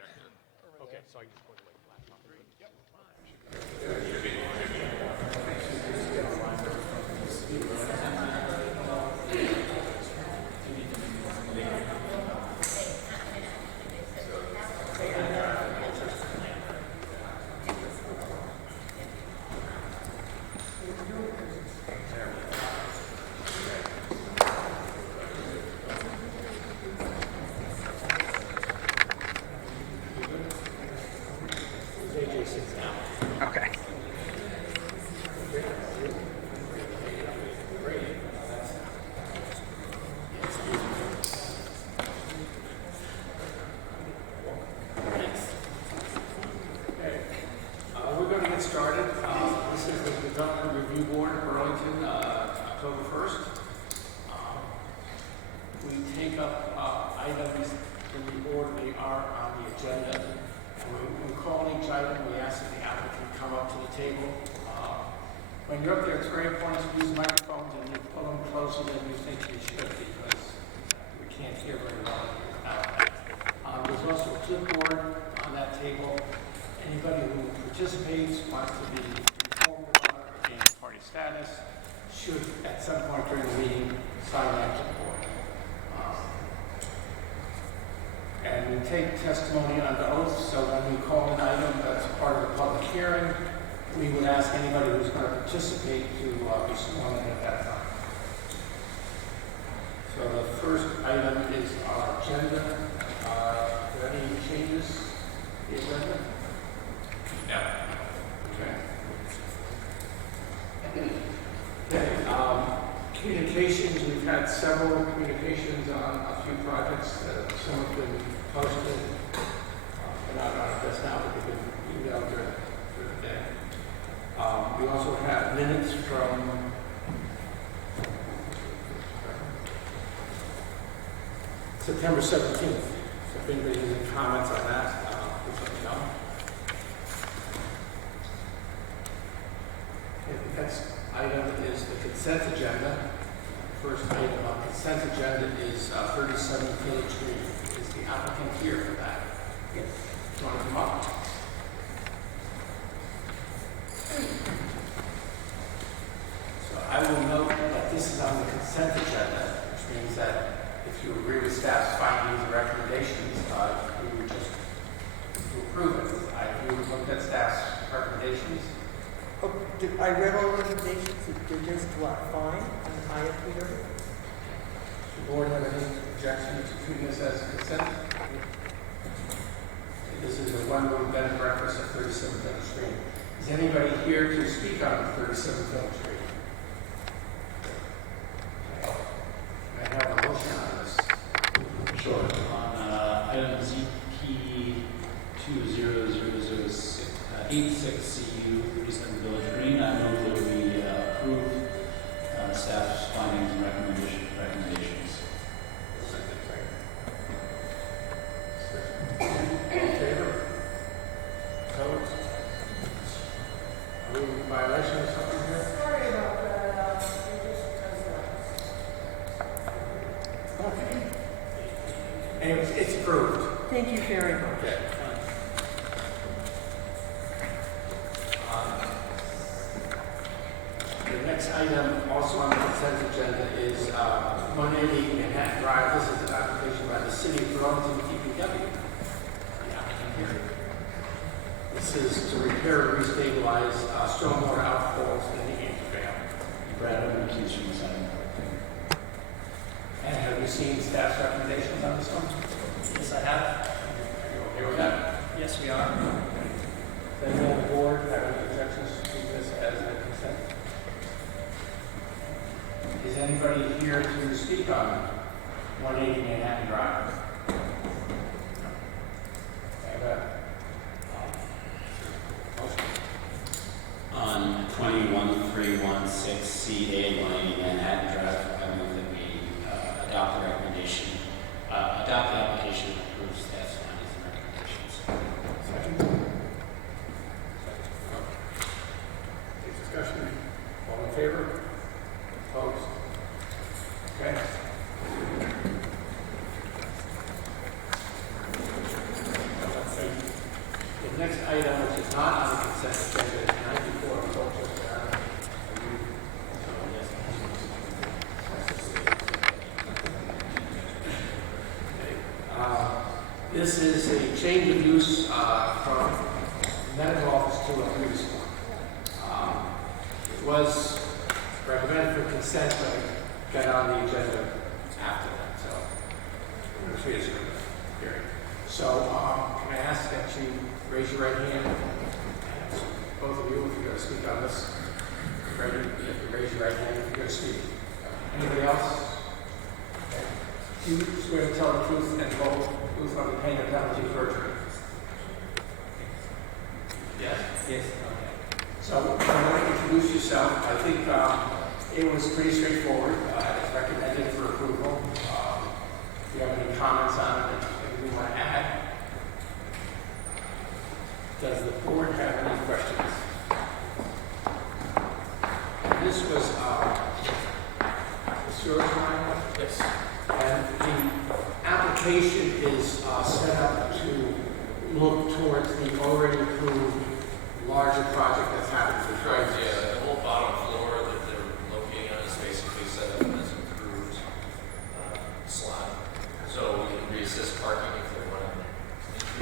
projector. Okay, so I just put like laptop. Yep. Okay. We're going to get started. This is the Development Review Board of Burlington, October 1st. We take up items in the order they are on the agenda. When we call each item, we ask that the applicant come up to the table. When you're up there, it's very important to use microphones and you pull them closer than you think you should because we can't hear very well without that. There's also a clipboard on that table. Anybody who participates, wants to be informed about or gain party status, should at some point during the meeting sign that clipboard. And we take testimony under oath, so when we call an item that's part of the public hearing, we would ask anybody who's going to participate to be sworn in at that time. So the first item is our agenda. Are there any changes to the agenda? Yeah. Okay. Okay. Communications, we've had several communications on a few projects. Some have been posted. They're not on our desk now, but they've been emailed during the day. We also have minutes from September 17th. So if anybody has any comments on that, please let me know. Okay, the next item is the consent agenda. The first item on the consent agenda is 37 Village Street. Is the applicant here for that? Yes. Do you want to come up? So I will note that this is on the consent agenda, which means that if you agree with staff's findings and recommendations, we would just approve it. If you looked at staff's recommendations. Oh, I read all the recommendations, they're just fine, and I appear. Does the board have any objection to treating this as consent? This is the one-room bed and breakfast at 37 Village Street. Is anybody here to speak on 37 Village Street? I have a motion on this. Sure. On item ZP 200086CU, 37 Village Green, I move that we approve staff's findings and recommendations. All in favor? Opposed? Are we in violation of something here? Sorry about that, it just does that. Okay. Anyways, it's approved. Thank you very much. Okay. The next item also on the consent agenda is 180 Manhattan Drive. This is an application by the City of Burlington DPW. The applicant here. This is to repair and restabilize stormwater outfalls in the Antrim. Brad, I'm recused from this item. And have you seen staff's recommendations on this one? Yes, I have. Are you okay with that? Yes, we are. Does anyone on the board have any objections to this as a consent? Is anybody here to speak on 180 Manhattan Drive? Motion. On 21316CA 180 Manhattan Drive, I move that we adopt the recommendation, adopt the application and approve staff's findings and recommendations. Second. Any discussion? All in favor? Opposed? Okay. next item, which is not on the consent agenda, is 94, Colchester Avenue. This is a change of use from medical office to a beauty salon. It was recommended for consent, but it got on the agenda after that, so we're going to treat it as a hearing. So can I ask that you raise your right hand? Both of you, if you're going to speak on this, ready, raise your right hand if you're going to speak. Anybody else? Okay. Do you swear to tell the truth and the whole truth on the pain of penalty of perjury? Yes? Yes. Okay. So I'm going to introduce yourself. I think it was pretty straightforward. It's recommended for approval. If you have any comments on it that you want to add, does the board have any questions? This was the sewer line. Yes. And the application is set up to look towards the already approved larger project that's happened for Correct, Travis. yeah, the whole bottom floor that they're locating on is basically set up as improved slab. So we can reassess parking if they want to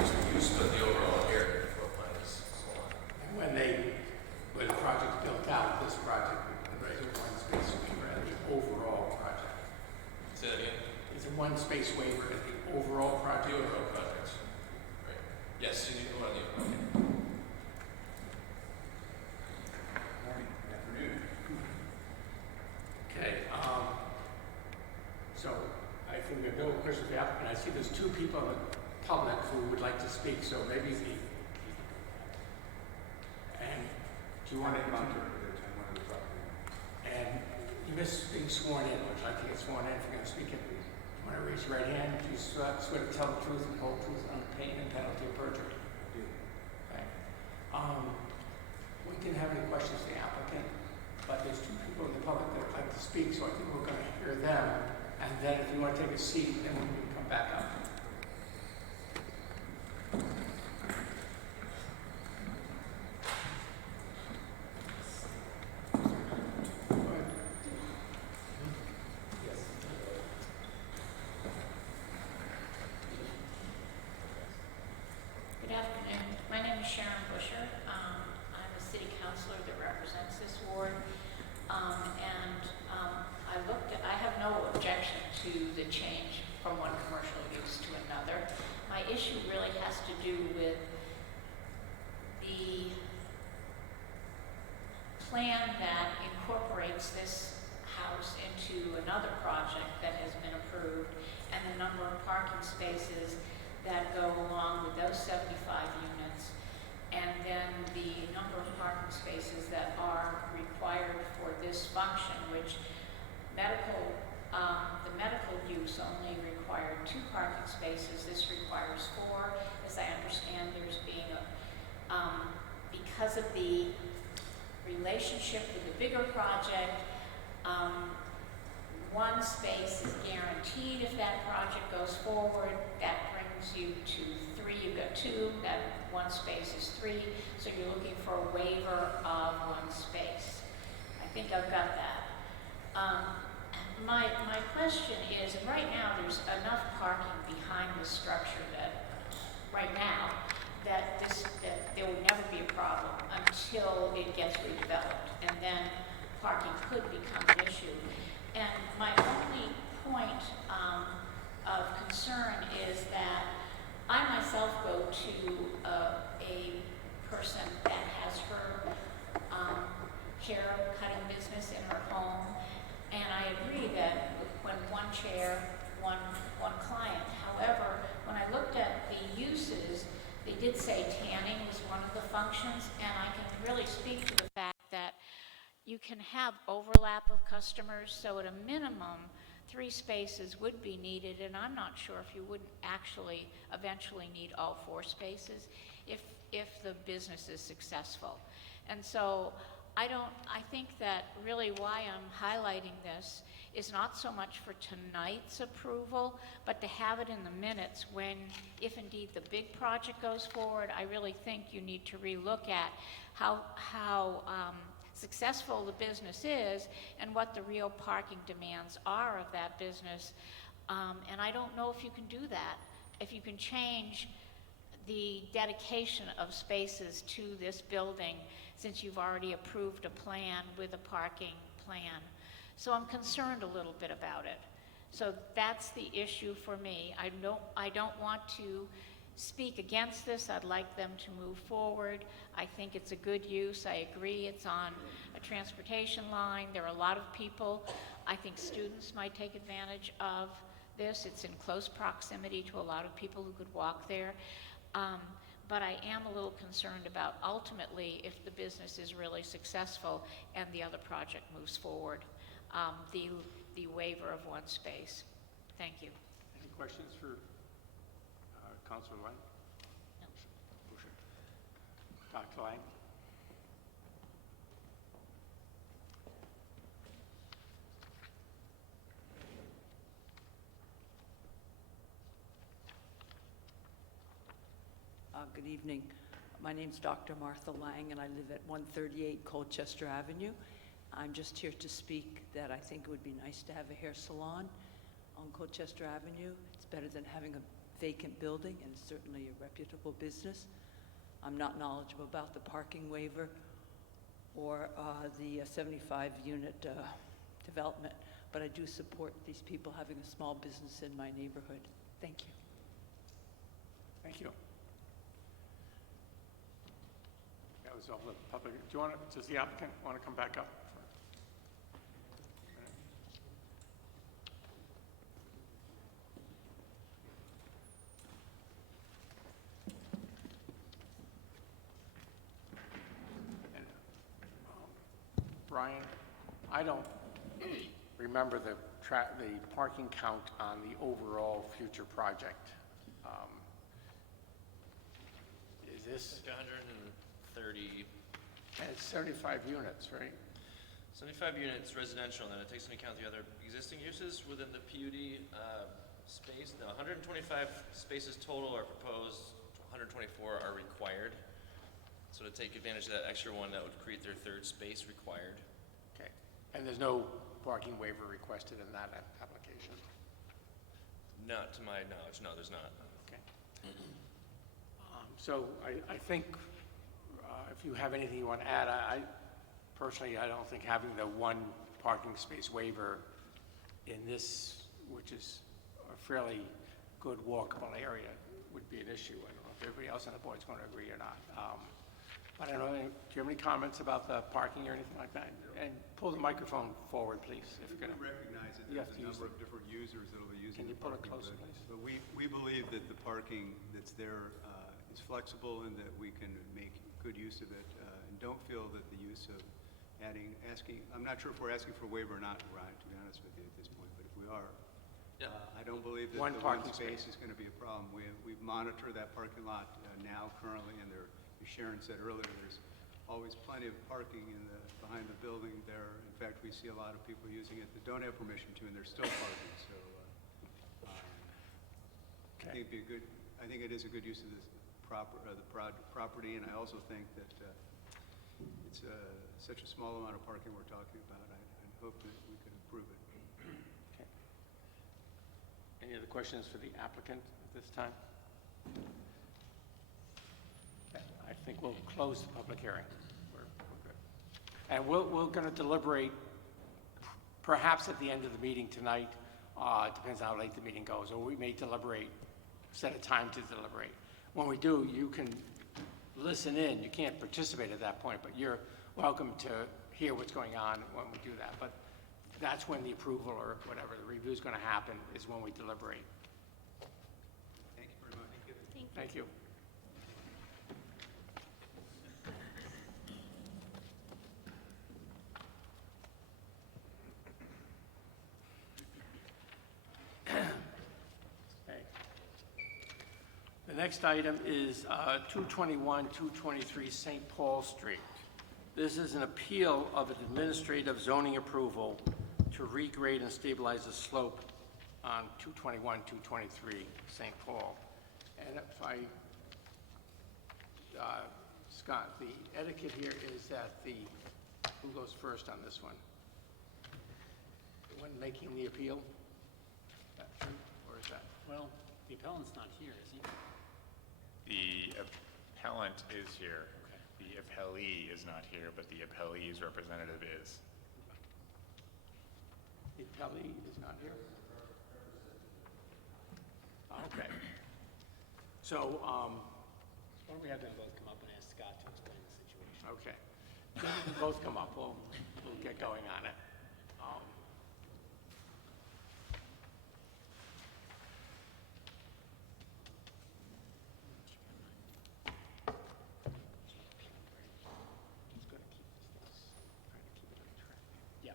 increase the use, but the overall area floor plan is small. When the project's built out, this project is a one space waiver at the overall project. Say that again? It's a one space waiver at the overall The project. overall project. Right. Yes, you need to go on the overall. Okay, so I think we have no questions for the applicant. I see there's two people in the public who would like to speak, so maybe and do you want to, and you missed being sworn in. Would you like to get sworn in if you're going to speak? You want to raise your right hand? Do you swear to tell the truth and the whole truth on pain and penalty of perjury? Okay. We didn't have any questions for the applicant, but there's two people in the public that would like to speak, so I think we're going to hear them. And then if you want to take a seat, then we can come back up. Go ahead. Yes. Good afternoon. My name is Sharon Busher. I'm a city councilor that represents this ward. I have no objection to the change from one commercial use to another. My issue really has to do with the plan that incorporates this house into another project that has been approved and the number of parking spaces that go along with those 75 units, and then the number of parking spaces that are required for this function, which the medical use only required 2 parking spaces. This requires 4. As I understand, there's being because of the relationship with the bigger project, 1 space is guaranteed if that project goes forward. That brings you to 3. You've got 2. That 1 space is 3. So you're looking for a waiver of 1 space. I think I've got that. My question is, and right now there's enough parking behind the structure that right now that there will never be a problem until it gets redeveloped, and then parking could become an issue. And my only point of concern is that I myself go to a person that has her hair cutting business in her home, and I agree that when 1 chair, one client. However, when I looked at the uses, they did say tanning was one of the functions, and I can really speak to the fact that you can have overlap of customers, so at a minimum, 3 spaces would be needed, and I'm not sure if you wouldn't actually eventually need all 4 spaces if the business is successful. And so I think that really why I'm highlighting this is not so much for tonight's approval, but to have it in the minutes when, if indeed the big project goes forward, I really think you need to relook at how successful the business is and what the real parking demands are of that business. And I don't know if you can do that, if you can change the dedication of spaces to this building, since you've already approved a plan with a parking plan. So I'm concerned a little bit about it. So that's the issue for me. I don't want to speak against this. I'd like them to move forward. I think it's a good use. I agree it's on a transportation line. There are a lot of people. I think students might take advantage of this. It's in close proximity to a lot of people who could walk there. But I am a little concerned about ultimately if the business is really successful and the other project moves forward, the waiver of one space. Thank you. Any questions for Councilor Lang? No. Dr. Lang? Good evening. My name's Dr. Martha Lang, and I live at 138 Colchester Avenue. I'm just here to speak that I think it would be nice to have a hair salon on Colchester Avenue. It's better than having a vacant building, and it's certainly a reputable business. I'm not knowledgeable about the parking waiver or the 75-unit development, but I do support these people having a small business in my neighborhood. Thank you. Thank you. That was all the public. Does the applicant want to come back up? And, Brian, I don't remember the parking count on the overall future project. Is this? 130, And it's 75 units, right? 75 units residential, and then it takes into account the other existing uses within the PUD space. No, 125 spaces total are proposed, 124 are required. So to take advantage of that extra one, that would create their third space required. Okay. And there's no parking waiver requested in that application? Not to my knowledge, no, there's not. Okay. So I think if you have anything you want to add, I personally, I don't think having the one parking space waiver in this, which is a fairly good walkable area, would be an issue. I don't know if everybody else on the board is going to agree or not. But I don't know, do you have any comments about the parking or anything like that? And pull the microphone forward, please, if you're going to. Recognize that You have there's a to use number of different users that will be using Can you the pull it parking. closer, please? But we believe that the parking that's there is flexible and that we can make good use of it, and don't feel that the use of asking, I'm not sure if we're asking for a waiver or not, Ryan, to be honest with you at this point, but if we are, Yeah. I don't believe that One the one parking space is going to be a problem. We've monitored that parking lot now currently, and there, as Sharon said earlier, there's always plenty of parking behind the building there. In fact, we see a lot of people using it that don't have permission to, and they're still parking. So I think I think it is a good use of this property, and I also think that it's such a small amount of parking we're talking about. I hope that we can improve it. Okay. Any other questions for the applicant at this time? Okay, I think we'll close the public hearing. We're good. And we're going to deliberate perhaps at the end of the meeting tonight. It depends how late the meeting goes, or we may deliberate, set a time to deliberate. When we do, you can listen in. You can't participate at that point, but you're welcome to hear what's going on when we do that. But that's when the approval or whatever, the review is going to happen, is when we deliberate. Thank you very much. Thank you. Okay. The next item is 221, 223 St. Paul Street. This is an appeal of an administrative zoning approval to regrade and stabilize the slope on 221, 223 St. Paul. And if I, Scott, the etiquette here is that who goes first on this one? The one making the appeal? Is that true, or is that? Well, the appellant's not here, is he? The appellant is here. The appellee is not here, but the appellee's representative is. The appellee is not here? Okay. So, Why don't we have them both come up and ask Scott to explain the situation? okay. Then we can both come up. We'll get going on it. Yeah.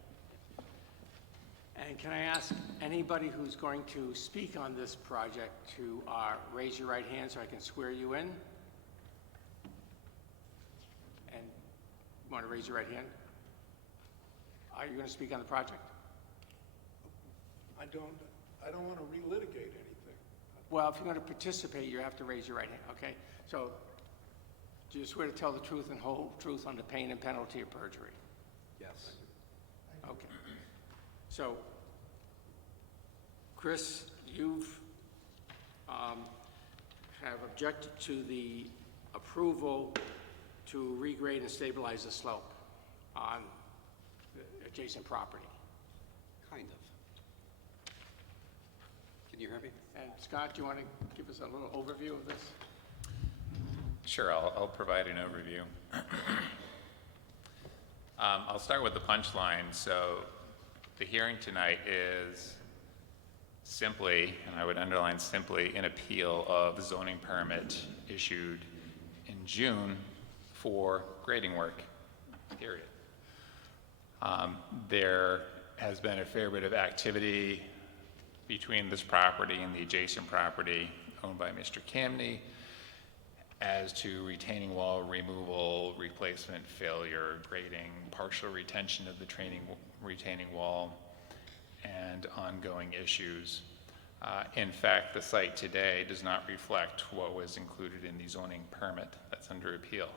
And can I ask anybody who's going to speak on this project to raise your right hand so I can swear you in? And you want to raise your right hand? Are you going to speak on the project? I don't want to relitigate anything. Well, if you're going to participate, you have to raise your right hand, okay? So, do you swear to tell the truth and whole truth under pain and penalty of perjury? Yes. Okay. So, Chris, you've have objected to the approval to regrade and stabilize the slope on the adjacent property. Kind of. Can you hear me? And Scott, do you want to give us a little overview of this? Sure, I'll provide an overview. I'll start with the punchline. So the hearing tonight is simply, and I would underline simply, an appeal of zoning permit issued in June for grading work, period. There has been a fair bit of activity between this property and the adjacent property owned by Mr. Camney as to retaining wall removal, replacement, failure, grading, partial retention of the retaining wall, and ongoing issues. In fact, the site today does not reflect what was included in the zoning permit that's under appeal.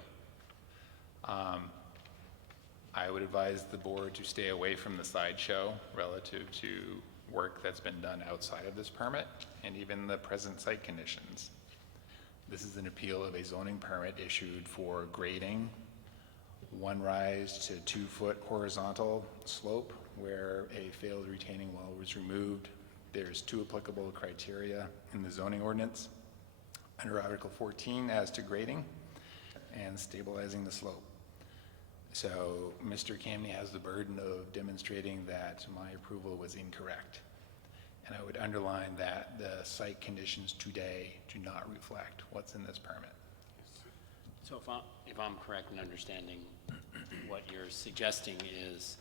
I would advise the board to stay away from the sideshow relative to work that's been done outside of this permit and even the present site conditions. This is an appeal of a zoning permit issued for grading, 1 rise to 2 foot horizontal slope where a failed retaining wall was removed. There's 2 applicable criteria in the zoning ordinance under Article 14 as to grading and stabilizing the slope. So Mr. Camney has the burden of demonstrating that my approval was incorrect. And I would underline that the site conditions today do not reflect what's in this permit. So if I'm correct in understanding, what you're suggesting is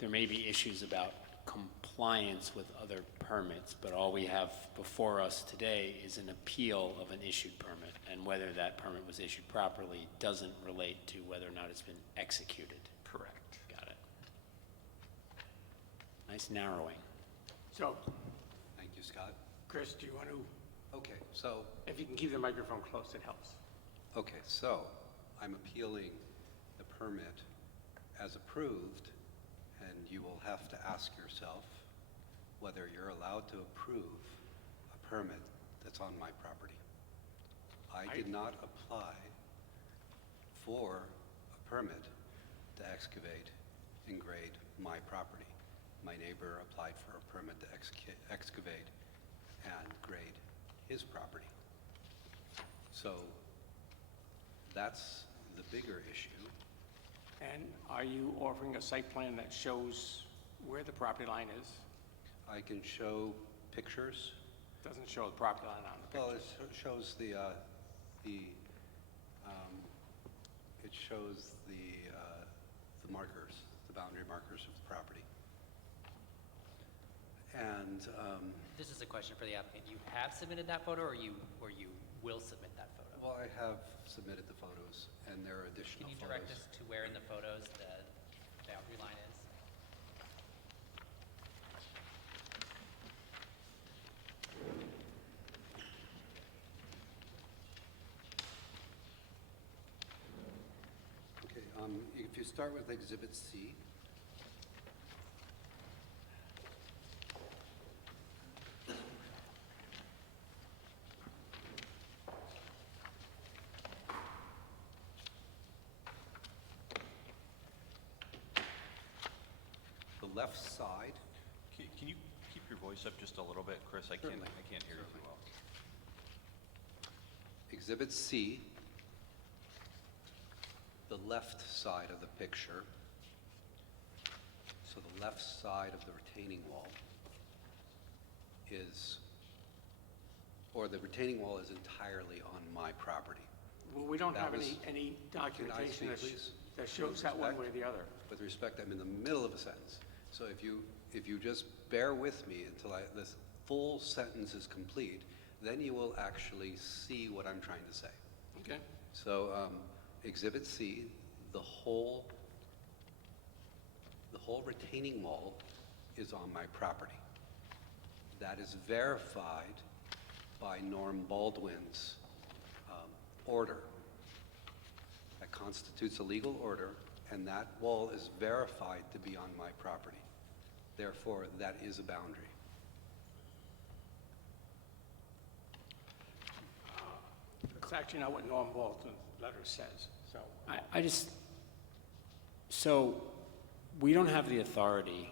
there may be issues about compliance with other permits, but all we have before us today is an appeal of an issued permit, and whether that permit was issued properly doesn't relate to whether or not it's been executed. Correct. Got it. Nice narrowing. So, Thank you, Scott. Chris, do you want to, Okay, so, if you can keep the microphone close, it helps. I'm appealing the permit as approved, and you will have to ask yourself whether you're allowed to approve a permit that's on my property. I did not apply for a permit to excavate and grade my property. My neighbor applied for a permit to excavate and grade his property. So that's the bigger issue. And are you offering a site plan that shows where the property line is? I can show pictures. Doesn't show the property line on the Well, pictures. it shows the markers, the boundary markers of the property. And This is a question for the applicant. You have submitted that photo, or you will submit that photo? Well, I have submitted the photos, and there are additional Can you photos. direct us to where in the photos the boundary line is? Okay, if you start with Exhibit C. The left side, Can you keep your voice up just a little bit, Chris? I can't hear you too well. Exhibit C, the left side of the picture, so the left side of the retaining wall is, or the retaining wall is entirely on my property. Well, we don't That have was- any documentation Can I speak, please? that shows that one way or the other. With respect, I'm in the middle of a sentence. So if you just bear with me until this full sentence is complete, then you will actually see what I'm trying to say. Okay? So Exhibit C, the whole retaining wall is on my property. That is verified by Norm Baldwin's order. That constitutes a legal order, and that wall is verified to be on my property. Therefore, that is a boundary. It's actually not what Norm Bolton's letter says, so. So we don't have the authority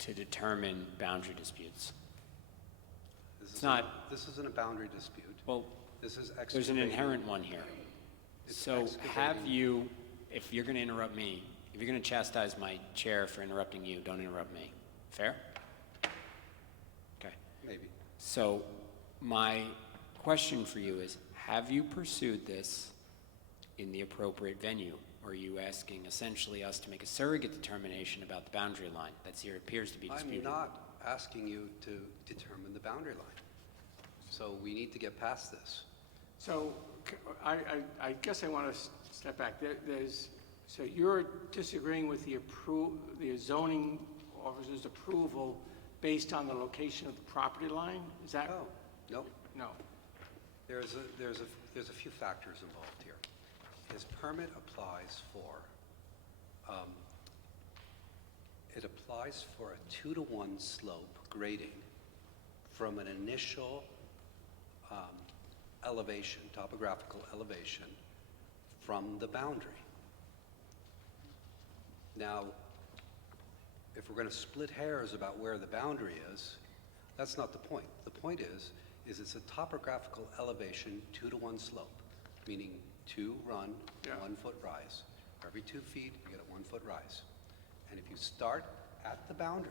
to determine boundary disputes. This It's not- This isn't a boundary dispute. Well, This is there's an excavating. inherent one here. It's So have excavating. you, if you're going to interrupt me, if you're going to chastise my chair for interrupting you, don't interrupt me. Fair? Okay. Maybe. So my question for you is, have you pursued this in the appropriate venue? Or are you asking essentially us to make a surrogate determination about the boundary line that's here appears to be disputed? I'm not asking you to determine the boundary line. So we need to get past this. So I guess I want to step back. So you're disagreeing with the zoning officer's approval based on the location of the property line? Is that? No, no. No. There's a few factors involved here. His permit applies for, it applies for a 2-to-1 slope grading from an initial elevation, topographical elevation from the boundary. Now, if we're going to split hairs about where the boundary is, that's not the point. The point is it's a topographical elevation 2-to-1 slope, meaning 2 run, 1 foot rise. For every 2 feet, you get a 1 foot rise. And if you start at the boundary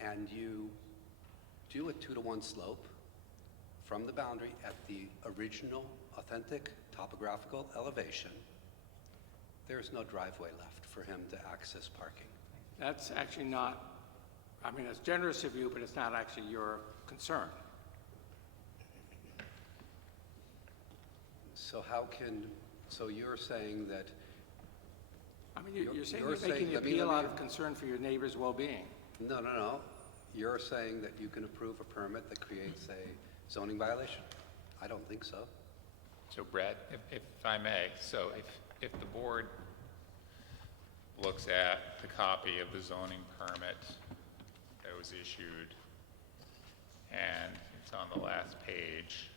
and you do a 2-to-1 slope from the boundary at the original authentic topographical elevation, there's no driveway left for him to access parking. That's actually not, I mean, it's generous of you, but it's not actually your concern. So so you're saying that, I mean, you're saying You're you're making saying- the let me- appeal let me- out of concern for your neighbor's well-being. no. You're saying that you can approve a permit that creates a zoning violation. I don't think so. So Brett, if I may, so if the board looks at the copy of the zoning permit that was issued, and it's on the last page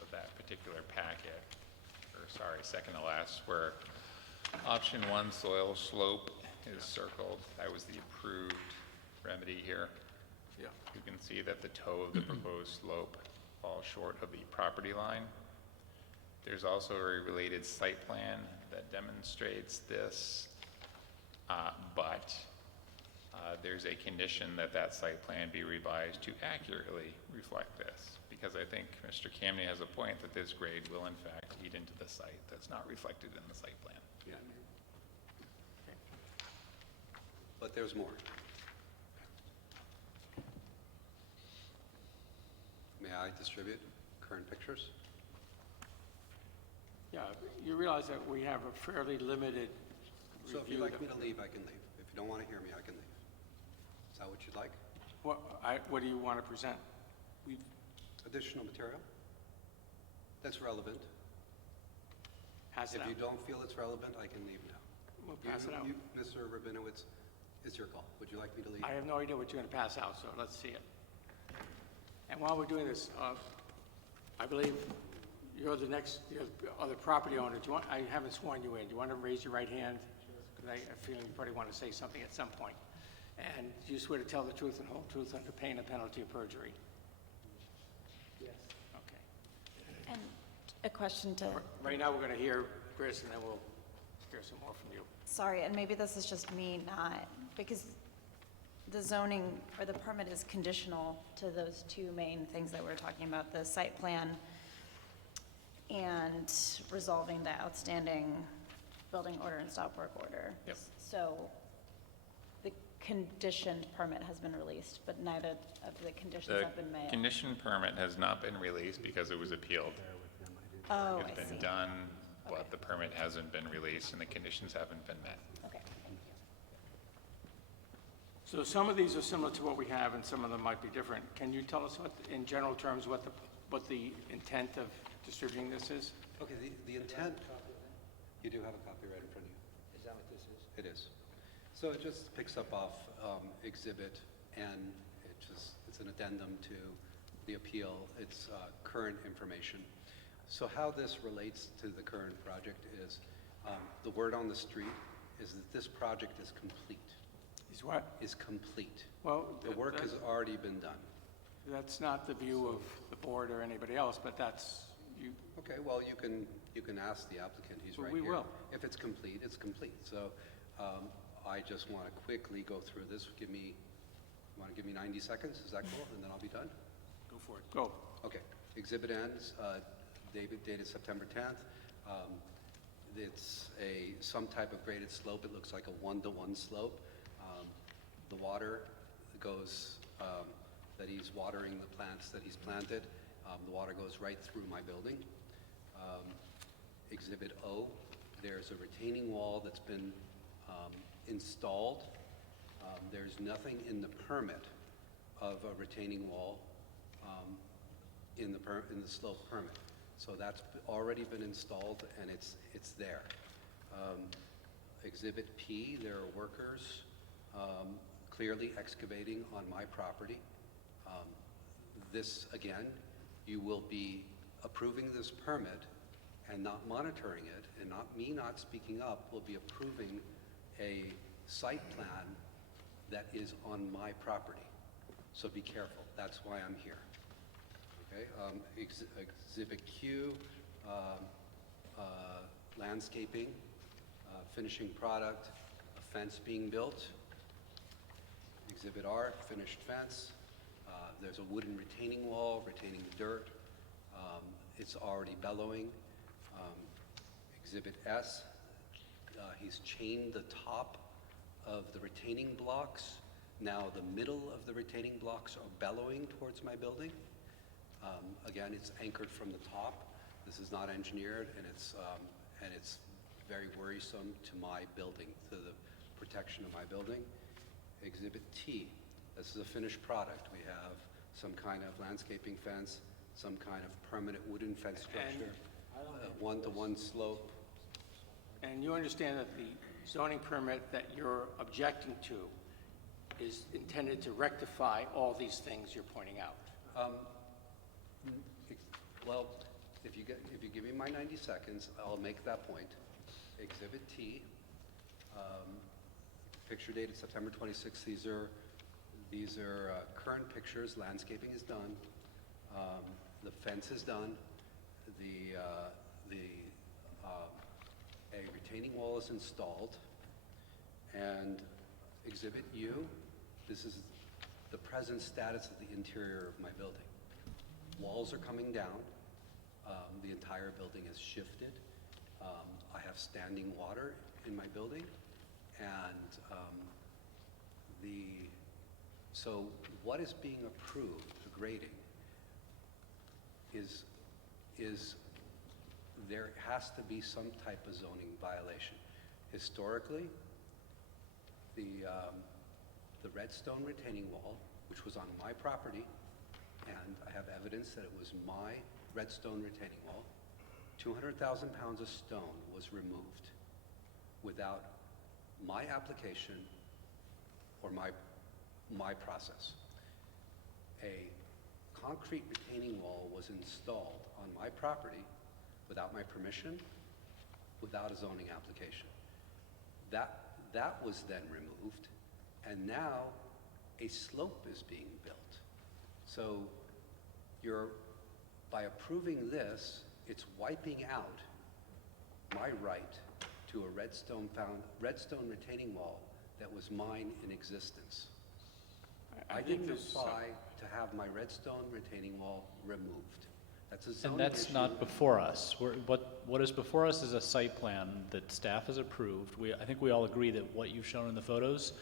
of that particular packet, or sorry, second to last, where option 1 soil slope is circled, that was the approved remedy here. Yeah. You can see that the toe of the proposed slope falls short of the property line. There's also a related site plan that demonstrates this, but there's a condition that that site plan be revised to accurately reflect this, because I think Mr. Camney has a point that this grade will in fact eat into the site that's not reflected in the site plan. Yeah. But there's more. May I distribute current pictures? Yeah, you realize that we have a fairly limited So if you'd review. like me to leave, I can leave. If you don't want to hear me, I can leave. Is that what you'd like? What do you want to present? Additional material that's relevant. Pass it If out. you don't feel it's relevant, I can leave now. We'll pass it out. Mr. Rabinowitz, it's your call. Would you like me to leave? I have no idea what you're going to pass out, so let's see it. And while we're doing this, I believe you're the other property owner. I haven't sworn you in. Do you want to raise your right hand? Because I feel you probably want to say something at some point. And do you swear to tell the truth and whole truth under pain and penalty of perjury? Yes. Okay. And a question to, Right now, we're going to hear Chris, and then we'll hear some more from you. sorry, and maybe this is just me not, because the zoning or the permit is conditional to those two main things that we're talking about, the site plan and resolving the outstanding building order and stop work order. Yep. So the conditioned permit has been released, but neither of the conditions The have been met. condition permit has not been released because it was appealed. Oh, It's I see. been done, but the permit hasn't been released and the conditions haven't been met. Okay, thank you. So some of these are similar to what we have, and some of them might be different. Can you tell us what, in general terms, what the intent of distributing this is? Okay, the intent, you do have a copy right in front of you. Is that what this is? It is. So it just picks up off Exhibit N. It's an addendum to the appeal. It's current information. So how this relates to the current project is, the word on the street is that this project is complete. Is what? Is complete. Well, The work has already been done. that's not the view of the board or anybody else, but that's, you, Okay, well, you can ask the applicant, he's Well, right we here. will. If it's complete, it's complete. So I just want to quickly go through this. You want to give me 90 seconds? Is that cool? And then I'll be done? go for it. Go. Okay. Exhibit N's, dated September 10th. It's some type of graded slope. It looks like a one-to-one slope. The water goes, that he's watering the plants that he's planted, the water goes right through my building. Exhibit O, there's a retaining wall that's been installed. There's nothing in the permit of a retaining wall in the slope permit. So that's already been installed and it's there. Exhibit P, there are workers clearly excavating on my property. This, again, you will be approving this permit and not monitoring it, and not speaking up, will be approving a site plan that is on my property. So be careful, that's why I'm here. Okay, Exhibit Q, landscaping, finishing product, a fence being built. Exhibit R, finished fence. There's a wooden retaining wall retaining the dirt. It's already bellowing. Exhibit S, he's chained the top of the retaining blocks. Now the middle of the retaining blocks are bellowing towards my building. Again, it's anchored from the top. This is not engineered, and it's very worrisome to my building, to the protection of my building. Exhibit T, this is a finished product. We have some kind of landscaping fence, some kind of permanent wooden fence structure, one-to-one slope. And you understand that the zoning permit that you're objecting to is intended to rectify all these things you're pointing out? Well, if you give me my 90 seconds, I'll make that point. Exhibit T, picture dated September 26th. These are current pictures. Landscaping is done. The fence is done. A retaining wall is installed. And Exhibit U, this is the present status of the interior of my building. Walls are coming down. The entire building is shifted. I have standing water in my building, and so what is being approved, the grading, is there has to be some type of zoning violation. Historically, the Redstone retaining wall, which was on my property, and I have evidence that it was my Redstone retaining wall, 200,000 pounds of stone was removed without my application or my process. A concrete retaining wall was installed on my property without my permission, without a zoning application. That was then removed, and now a slope is being built. So by approving this, it's wiping out my right to a redstone retaining wall that was mine in existence. I didn't apply to have my redstone retaining wall removed. That's a zoning And that's issue. not before us. What is before us is a site plan that staff has approved. I think we all agree that what you've shown in the photos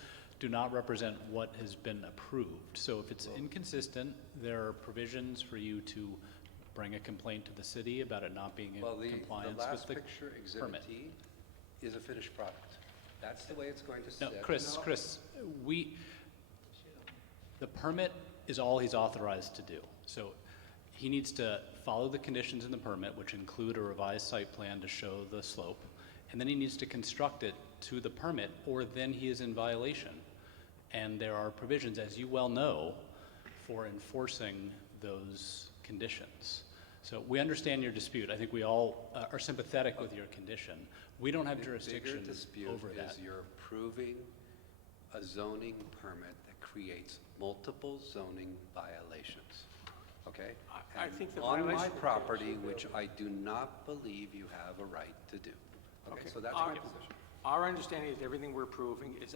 do not represent what has been approved. So if it's inconsistent, there are provisions for you to bring a complaint to the city about it not being in compliance the with last the picture, Exhibit permit. T, is a finished product. That's the way it's going to No, sit. Chris, the permit is all he's authorized to do. So he needs to follow the conditions in the permit, which include a revised site plan to show the slope, and then he needs to construct it to the permit, or then he is in violation. And there are provisions, as you well know, for enforcing those conditions. So we understand your dispute. I think we all are sympathetic with your condition. We don't have jurisdiction The bigger dispute over that. is you're approving a zoning permit that creates multiple zoning violations, okay? I think the on my violation- property, which I do not believe you have a right to do. Okay, so that's my position. Our understanding is everything we're approving is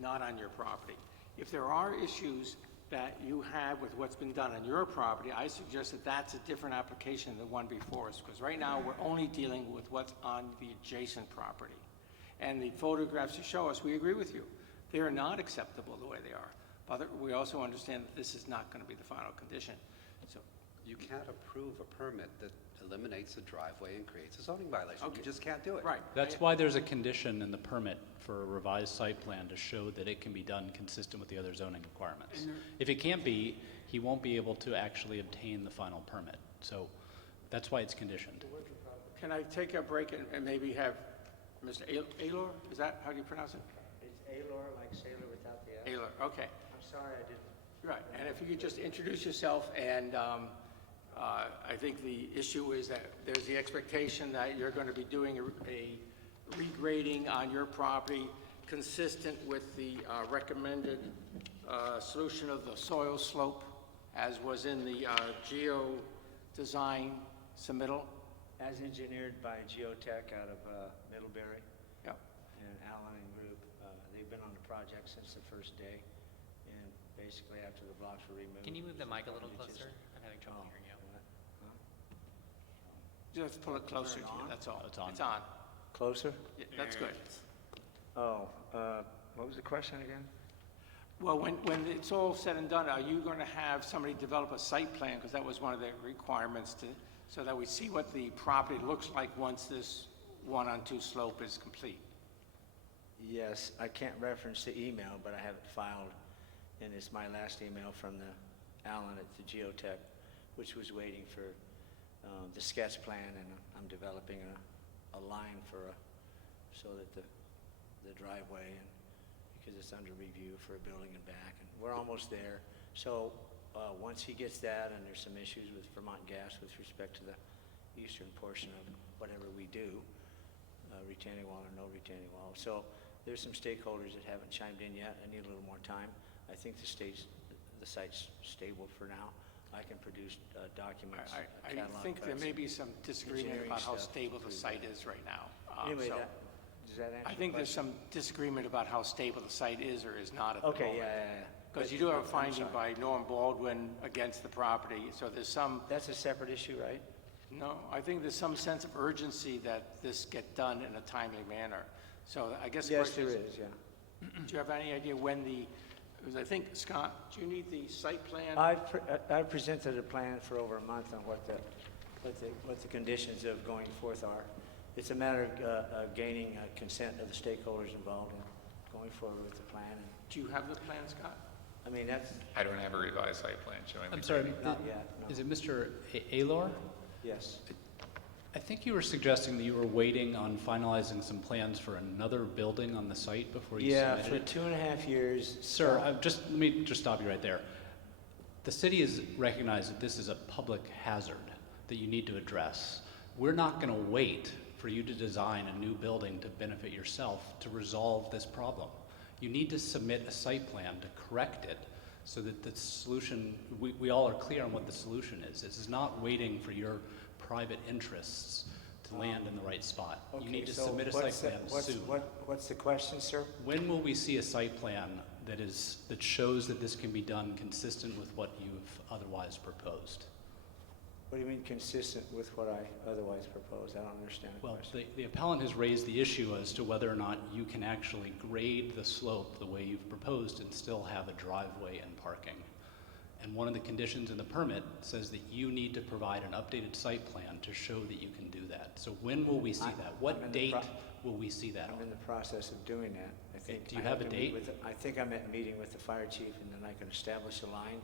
not on your property. If there are issues that you have with what's been done on your property, I suggest that that's a different application than the one before us, because right now, we're only dealing with what's on the adjacent property. And the photographs you show us, we agree with you. They are not acceptable the way they are. But we also understand that this is not going to be the final condition. So You can't approve a permit that eliminates a driveway and creates a zoning violation. You just can't do it. Right. That's why there's a condition in the permit for a revised site plan to show that it can be done consistent with the other zoning requirements. If it can't be, he won't be able to actually obtain the final permit. So that's why it's conditioned. can I take a break and maybe have Mr. Aylor? Is that, how do you pronounce it? It's Aylor, like sailor without the L. Aylor, okay. I'm sorry, I didn't. Right, and if you could just introduce yourself, and I think the issue is that there's the expectation that you're going to be doing a regrading on your property consistent with the recommended solution of the soil slope as was in the geo-design submittal. As engineered by Geotech out of Middlebury. Yep. And Allen and Group, they've been on the project since the first day. And basically after the blocks were removed. Can you move the mic a little it's closer? just- I'm having trouble Oh, hearing you. Just pull it closer to you, that's all. It's on. It's on. Closer? Yeah, that's good. Oh, what was the question again? Well, when it's all said and done, are you going to have somebody develop a site plan? Because that was one of the requirements so that we see what the property looks like once this 1-on-2 slope is complete. Yes, I can't reference the email, but I have it filed, and it's my last email from the Allen at the Geotech, which was waiting for the sketch plan, and I'm developing a line so that the driveway, and because it's under review for a building and back, and we're almost there. So once he gets that, and there's some issues with Vermont Gas with respect to the eastern portion of whatever we do, retaining wall or no retaining wall. So there's some stakeholders that haven't chimed in yet. I need a little more time. I think the site's stable for now. I can produce documents. I think there may be some disagreement about how stable the site is right now. Anyway, So does that answer I your think there's question? some disagreement about how stable the site is or is not at the moment. Okay, yeah. Because you do have a finding by Norm Baldwin against the property, so there's some, That's a separate issue, right? no, I think there's some sense of urgency that this get done in a timely manner. So I guess the Yes, question there is, is, yeah. do you have any idea when because I think, Scott, do you need the site plan? I've presented a plan for over a month on what the what the conditions of going forth are. It's a matter of gaining consent of the stakeholders involved in going forward with the plan. And, Do you have the plan, Scott? I mean, that's I don't have a revised site plan showing the I'm sorry, grading. not yet, no. is it Mr. Alor? Yes. I think you were suggesting that you were waiting on finalizing some plans for another building on the site before you Yeah, submitted for it. 2.5 years. Sir, let me just stop you right there. The city has recognized that this is a public hazard that you need to address. We're not going to wait for you to design a new building to benefit yourself to resolve this problem. You need to submit a site plan to correct it so that the solution, we all are clear on what the solution is. This is not waiting for your private interests to land in the right spot. Okay, You need to so submit a site plan soon. What's the question, sir? When will we see a site plan that shows that this can be done consistent with what you've otherwise proposed? What do you mean consistent with what I otherwise proposed? I don't understand the Well, question. the appellant has raised the issue as to whether or not you can actually grade the slope the way you've proposed and still have a driveway and parking. And one of the conditions in the permit says that you need to provide an updated site plan to show that you can do that. So when will we see that? What date will we see that I'm on? in the process of doing that. I think Do you I have a to date? meet I think I'm at a meeting with the fire chief, and then I can establish a line,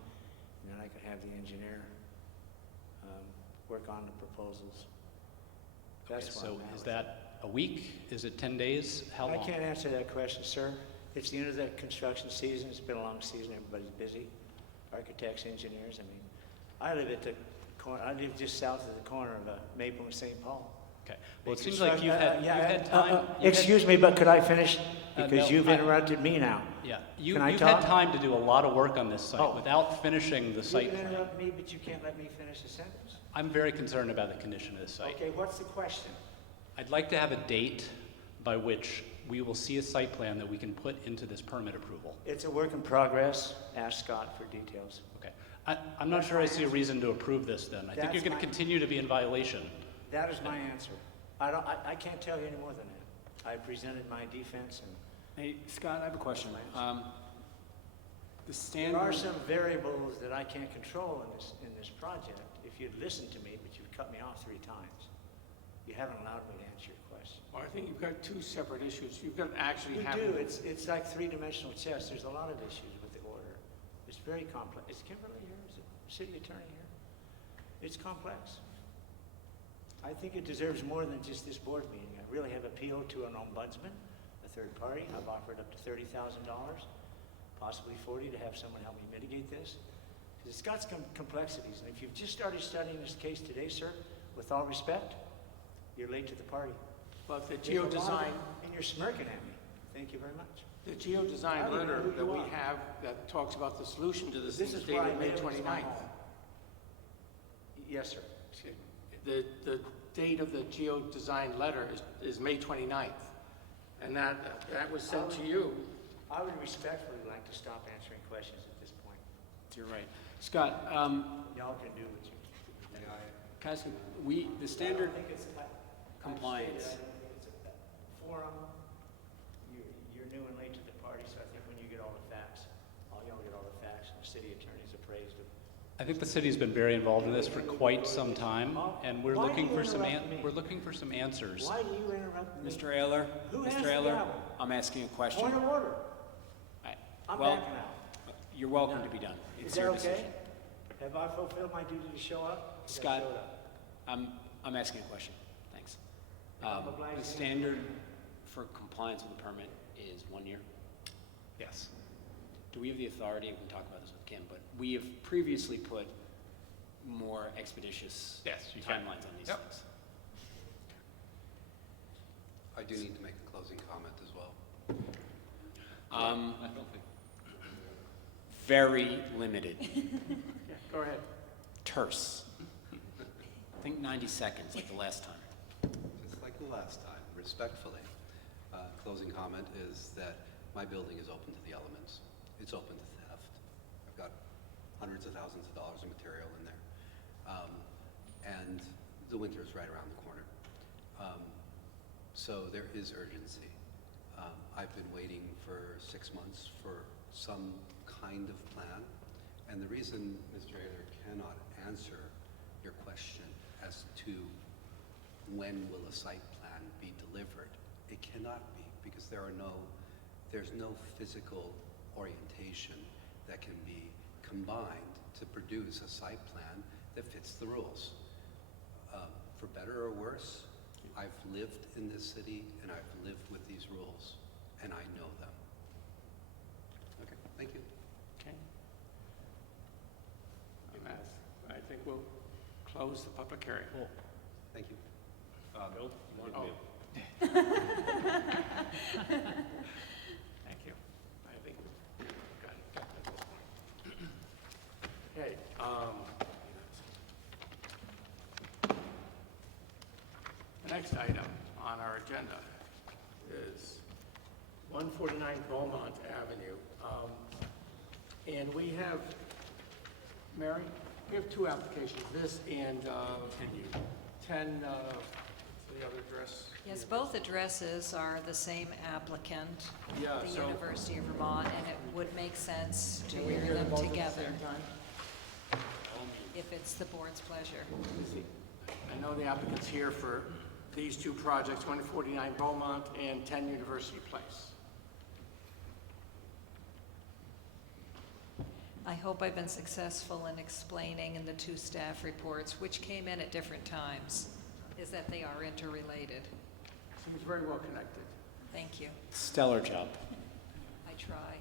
and then I can have the engineer work on the proposals. That's Okay, where so I'm at is with that a week? Is it 10 days? How long? I can't answer that question, sir. It's the end of the construction season. It's been a long season. Everybody's busy. Architects, engineers. I mean, I live at the corner. I live just south of the corner of Maple and St. Paul. Okay. Well, it seems like you've had time. Excuse me, but could I finish? Because no, you've interrupted me now. Yeah, Can I you've talk? had time to do a lot of work on this site Oh. without finishing the You site can plan. interrupt me, but you can't let me finish the sentence. I'm very concerned about the condition of this site. Okay, what's the question? I'd like to have a date by which we will see a site plan that we can put into this permit approval. It's a work in progress. Ask Scott for details. Okay. I'm not sure I see a reason to approve this then. I think you're That's going to my- continue to be in violation. That is my answer. I can't tell you any more than that. I presented my defense, and Hey, Scott, I have a question. The there standard. are some variables that I can't control in this project. If you'd listened to me, but you've cut me off 3 times. You haven't allowed me to answer your question. Well, I think you've got 2 separate issues. You've got actually We having. do. It's like 3-dimensional chess. There's a lot of issues with the order. It's very complex. Is Kimberly here? Is the city attorney here? It's complex. I think it deserves more than just this board meeting. I really have appealed to an ombudsman, a third party. I've offered up to $30,000, possibly 40, to have someone help me mitigate this. Because it's got some complexities. And if you've just started studying this case today, sir, with all respect, you're late to the party. But the There's a lot of- geodesign, And you're smirking at me. Thank you very much. the I geodesign don't even know letter who that you we are. have that talks about the solution to this This is is where I dated May live. It's my 29th. home. Yes, sir. The date of the geodesign letter is May 29th. And that was sent to you. I would respectfully like to stop answering questions at this point. You're right. Scott, Y'all can do what you. Councilman, the standard I think it's, compliance. I don't think it's a forum. You're new and late to the party, so I think when you get all the facts, y'all get all the facts, and the city attorney's appraised of. I think the city's been very involved in this for quite some time, and we're Why do looking you for some interrupt me? we're looking for some answers. Why do you interrupt me? Mr. Ayler? Who has Mr. the Ayler, gavel? I'm asking a question. Point of order. I- I'm well, backing out. You're welcome to be done. Is It's that your okay? decision. Have I fulfilled my duty to show up? 'Cause I Scott, showed up. I'm asking a question. Thanks. I'm obliged The to standard for compliance with the permit is 1 year. Yes. Do we have the authority, we can talk about this with Kim, but we have previously put more expeditious Yes, you can. timelines on these Yep. things. I do need to make a closing comment as well. Very limited. Go ahead. Terse. I think 90 seconds, like the last time. Just like the last time, respectfully. Closing comment is that my building is open to the elements. It's open to theft. I've got hundreds of thousands of dollars of material in there. And the winter is right around the corner. So there is urgency. I've been waiting for 6 months for some kind of plan. And the reason Mr. Ayler cannot answer your question as when will a site plan be delivered? It cannot be, because there's no physical orientation that can be combined to produce a site plan that fits the rules. For better or worse, I've lived in this city and I've lived with these rules, and I know them. Okay, thank you. Okay. I think we'll close the public hearing. Thank you. Bill? Oh. Thank you. I think we've got it at this point. Okay. The next item on our agenda is 149 Beaumont Avenue. And we have, Mary, we have two applications, this and 10, the other address? Yes, both addresses are the same applicant, Yeah, the so- University of Vermont, and it would make sense to Can we hear hear them both at the together, same time? if it's the board's pleasure. I know the applicant's here for these two projects, 149 Beaumont and 10 University Place. I hope I've been successful in explaining in the two staff reports, which came in at different times, is that they are interrelated. Seems very well connected. Thank you. Stellar job. I try.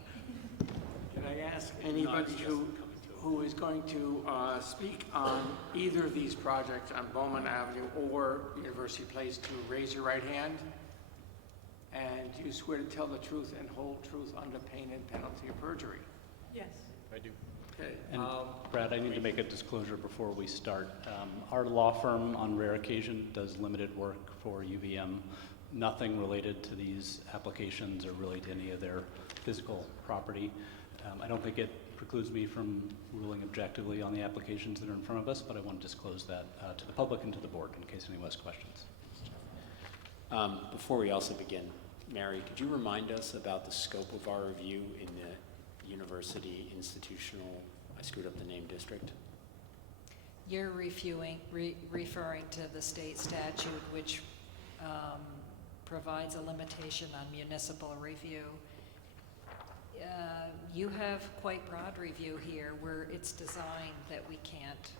Can I ask anybody who is going to speak on either of these projects on Bowman Avenue or University Place to raise your right hand? And do you swear to tell the truth and whole truth under pain and penalty of perjury? Yes. I do. Okay. And Brad, I need to make a disclosure before we start. Our law firm, on rare occasion, does limited work for UVM. Nothing related to these applications or really to any of their physical property. I don't think it precludes me from ruling objectively on the applications that are in front of us, but I want to disclose that to the public and to the board in case anyone has questions. Before we also begin, Mary, could you remind us about the scope of our review in the University Institutional, I screwed up the name, district? You're referring to the state statute, which provides a limitation on municipal review. You have quite broad review here, where it's designed that we can't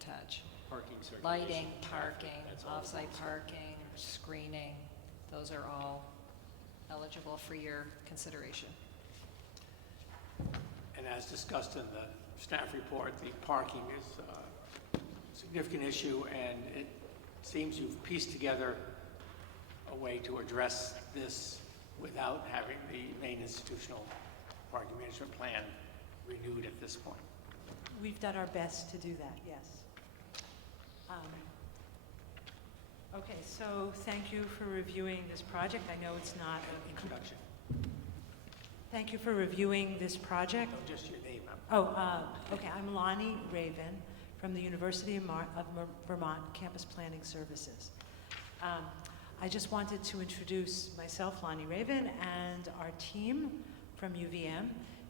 touch. Parking, circulation. Lighting, parking, That's all off-site parking, screening, those are all eligible for your consideration. And as discussed in the staff report, the parking is a significant issue, and it seems you've pieced together a way to address this without having the main institutional parking management plan renewed at this point. We've done our best to do that, yes. Okay, so thank you for reviewing this project. I know it's not an introduction. Thank you for reviewing this project. Oh, just your name. Okay, I'm Lonnie Raven from the University of Vermont Campus Planning Services. I just wanted to introduce myself, Lonnie Raven, and our team from UVM.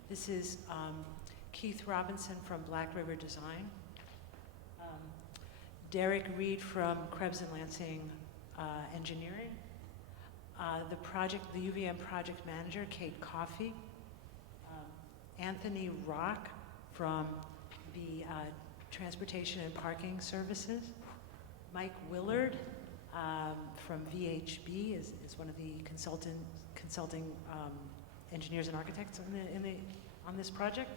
This is Keith Robinson from Black River Design, Derek Reed from Krebs and Lansing Engineering, the UVM project manager, Kate Coffey, Anthony Rock from the Transportation and Parking Services, Mike Willard from VHB is one of the consulting engineers and architects on this project.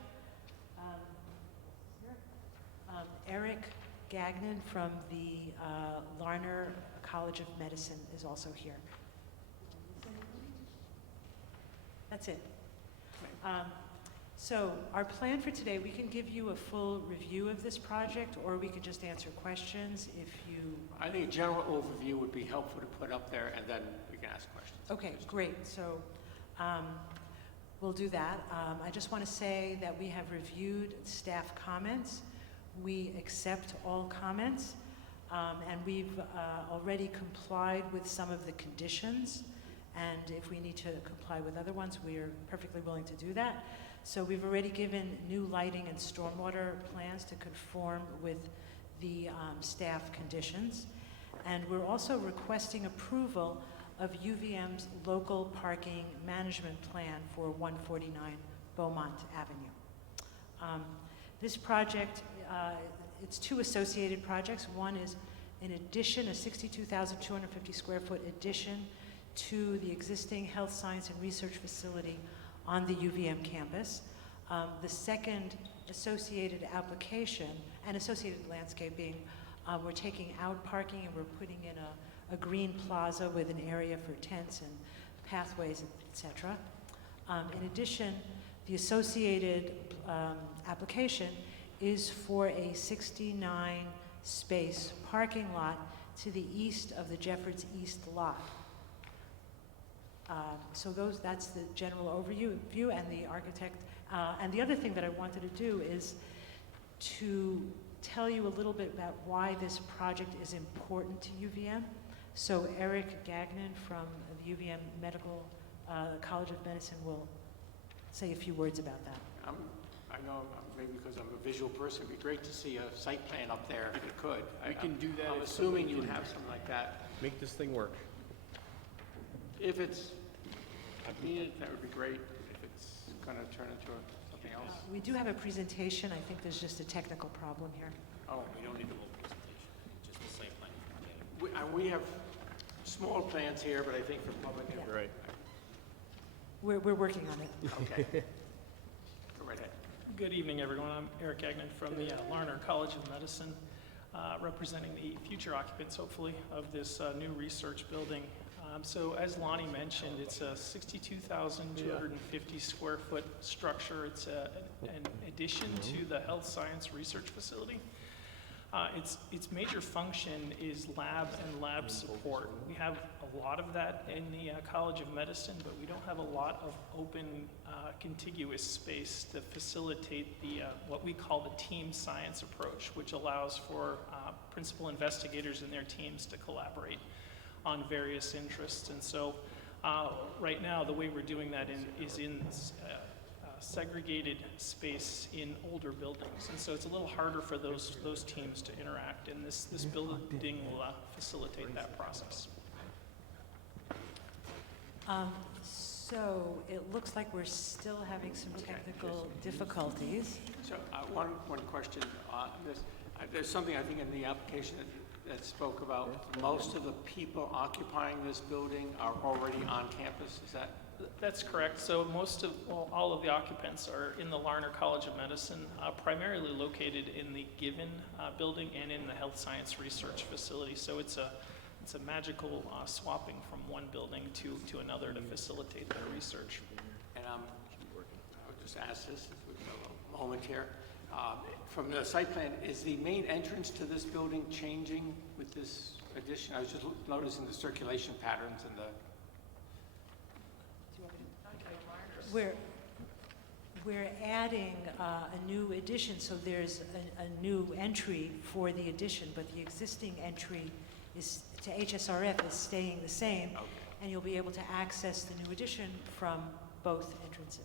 Eric Gagnon from the Larner College of Medicine is also here. That's it. So our plan for today, we can give you a full review of this project, or we could just answer questions if you... I think a general overview would be helpful to put up there, and then we can ask questions. Okay, great. So we'll do that. I just want to say that we have reviewed staff comments. We accept all comments, and we've already complied with some of the conditions, and if we need to comply with other ones, we are perfectly willing to do that. So we've already given new lighting and stormwater plans to conform with the staff conditions. And we're also requesting approval of UVM's local parking management plan for 149 Beaumont Avenue. This project, it's two associated projects. One is an addition, a 62,250 square foot addition to the existing health science and research facility on the UVM campus. The second associated application and associated landscaping, we're taking out parking and we're putting in a green plaza with an area for tents and pathways, etc. In addition, the associated application is for a 69 space parking lot to the east of the Jeffords East lot. So that's the general overview, and the architect. And the other thing that I wanted to do is to tell you a little bit about why this project is important to UVM. So Eric Gagnon from the UVM College of Medicine will say a few words about that. I know, maybe because I'm a visual person, it'd be great to see a site plan up there if it could. We can do that I'm if assuming somebody you can have something like that. Make this thing work. If it's needed, that would be great. If it's going to turn into something else. We do have a presentation. I think there's just a technical problem here. Oh, We don't need the whole presentation, just the site plan. we have small plans here, but I think for public. Yeah. Right. We're working on it. Okay. Go right ahead. Good evening, everyone. I'm Eric Gagnon from the Larner College of Medicine, representing the future occupants, hopefully, of this new research building. So as Lonnie mentioned, it's a 62,250 square foot structure. It's an addition to the health science research facility. Its major function is lab and lab support. We have a lot of that in the College of Medicine, but we don't have a lot of open, contiguous space to facilitate the what we call the team science approach, which allows for principal investigators and their teams to collaborate on various interests. And so right now, the way we're doing that is in segregated space in older buildings. And so it's a little harder for those teams to interact, and this building will facilitate that process. So it looks like we're still having some technical difficulties. So one question on this. There's something I think in the application that spoke about most of the people occupying this building are already on campus. Is that? That's correct. So all of the occupants are in the Larner College of Medicine, primarily located in the Given building and in the Health Science Research Facility. So it's a magical swapping from one building to another to facilitate their research. And I would just ask this with a moment here. From the site plan, is the main entrance to this building changing with this addition? I was just noticing the circulation patterns and the. We're adding a new addition, so there's a new entry for the addition, but the existing entry is to HSRF is staying the same, Okay. and you'll be able to access the new addition from both entrances.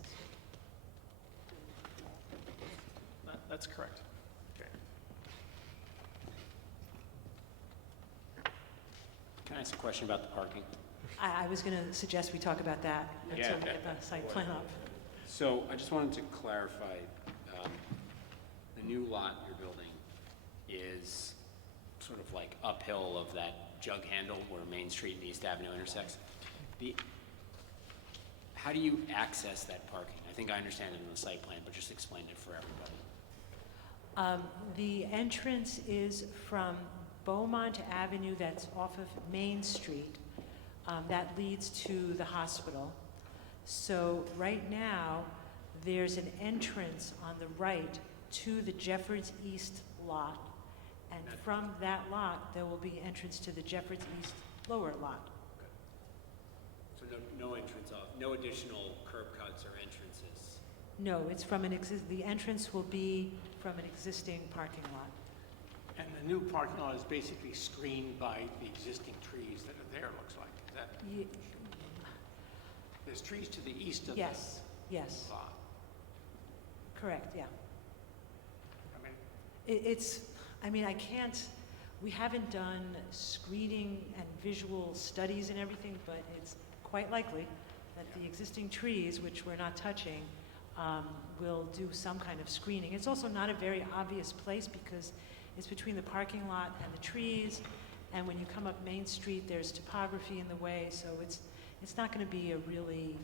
That's correct. Okay. Can I ask a question about the parking? I was going to suggest we talk about that until Yeah. we get the site plan up. So I just wanted to clarify, the new lot you're building is sort of like uphill of that jug handle where Main Street and East Avenue intersects. How do you access that parking? I think I understand it in the site plan, but just explain it for everybody. The entrance is from Beaumont Avenue, that's off of Main Street. That leads to the hospital. So right now, there's an entrance on the right to the Jeffords East lot. And from that lot, there will be entrance to the Jeffords East lower lot. So no entrance off, no additional curb cuts or entrances? No, it's from the entrance will be from an existing parking lot. And the new parking lot is basically screened by the existing trees that are there, looks like. Is that? There's trees to the east of Yes, the yes, lot. correct, yeah. I mean, I can't, We haven't done screening and visual studies and everything, but it's quite likely that the existing trees, which we're not touching, will do some kind of screening. It's also not a very obvious place because it's between the parking lot and the trees, and when you come up Main Street, there's topography in the way, so it's not going to be a really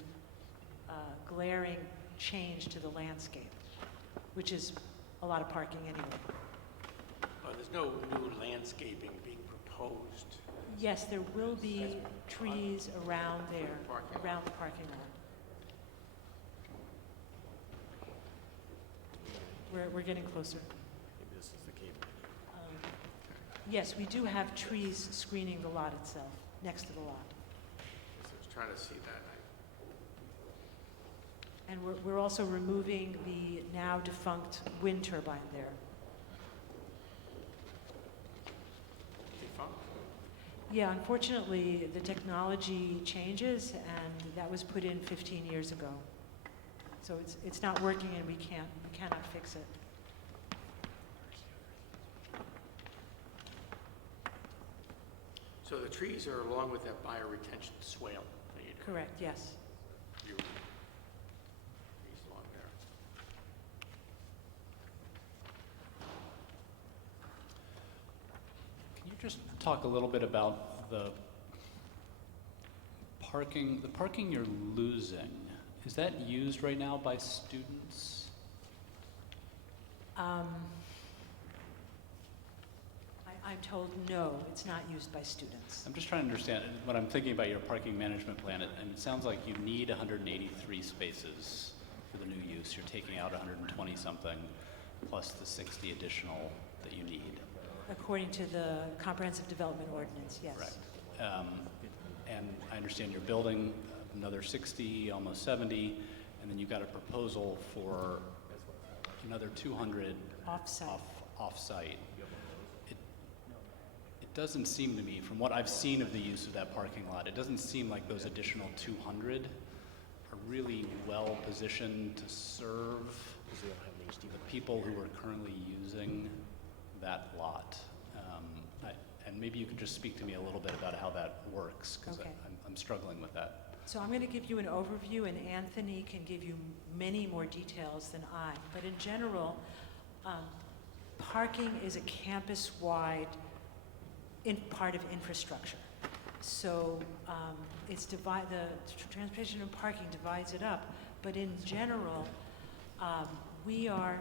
glaring change to the landscape, which is a lot of parking anyway. There's no new landscaping being proposed. Yes, there will be trees around there, around the parking lot. We're getting closer. Maybe this is the cable. Yes, we do have trees screening the lot itself, next to the lot. I was trying to see that. And we're also removing the now defunct wind turbine there. Defunct? Yeah, unfortunately, the technology changes, and that was put in 15 years ago. So it's not working, and we cannot fix it. So the trees are along with that bioretention swale that you do. Correct, yes. Trees along there. Can you just talk a little bit about the parking you're losing? Is that used right now by students? I'm told no, it's not used by students. I'm just trying to understand, when I'm thinking about your parking management plan, and it sounds like you need 183 spaces for the new use. You're taking out 120 something, plus the 60 additional that you need. According to the comprehensive development ordinance, yes. Correct. And I understand you're building another 60, almost 70, and then you've got a proposal for another 200 off-site. It doesn't seem to me, from what I've seen of the use of that parking lot, it doesn't seem like those additional 200 are really well positioned to serve the people who are currently using that lot. And maybe you could just speak to me a little bit about how that works, because Okay. I'm struggling with that. So I'm going to give you an overview, and Anthony can give you many more details than I. But in general, parking is a campus-wide part of infrastructure. So the transportation and parking divides it up. But in general, we are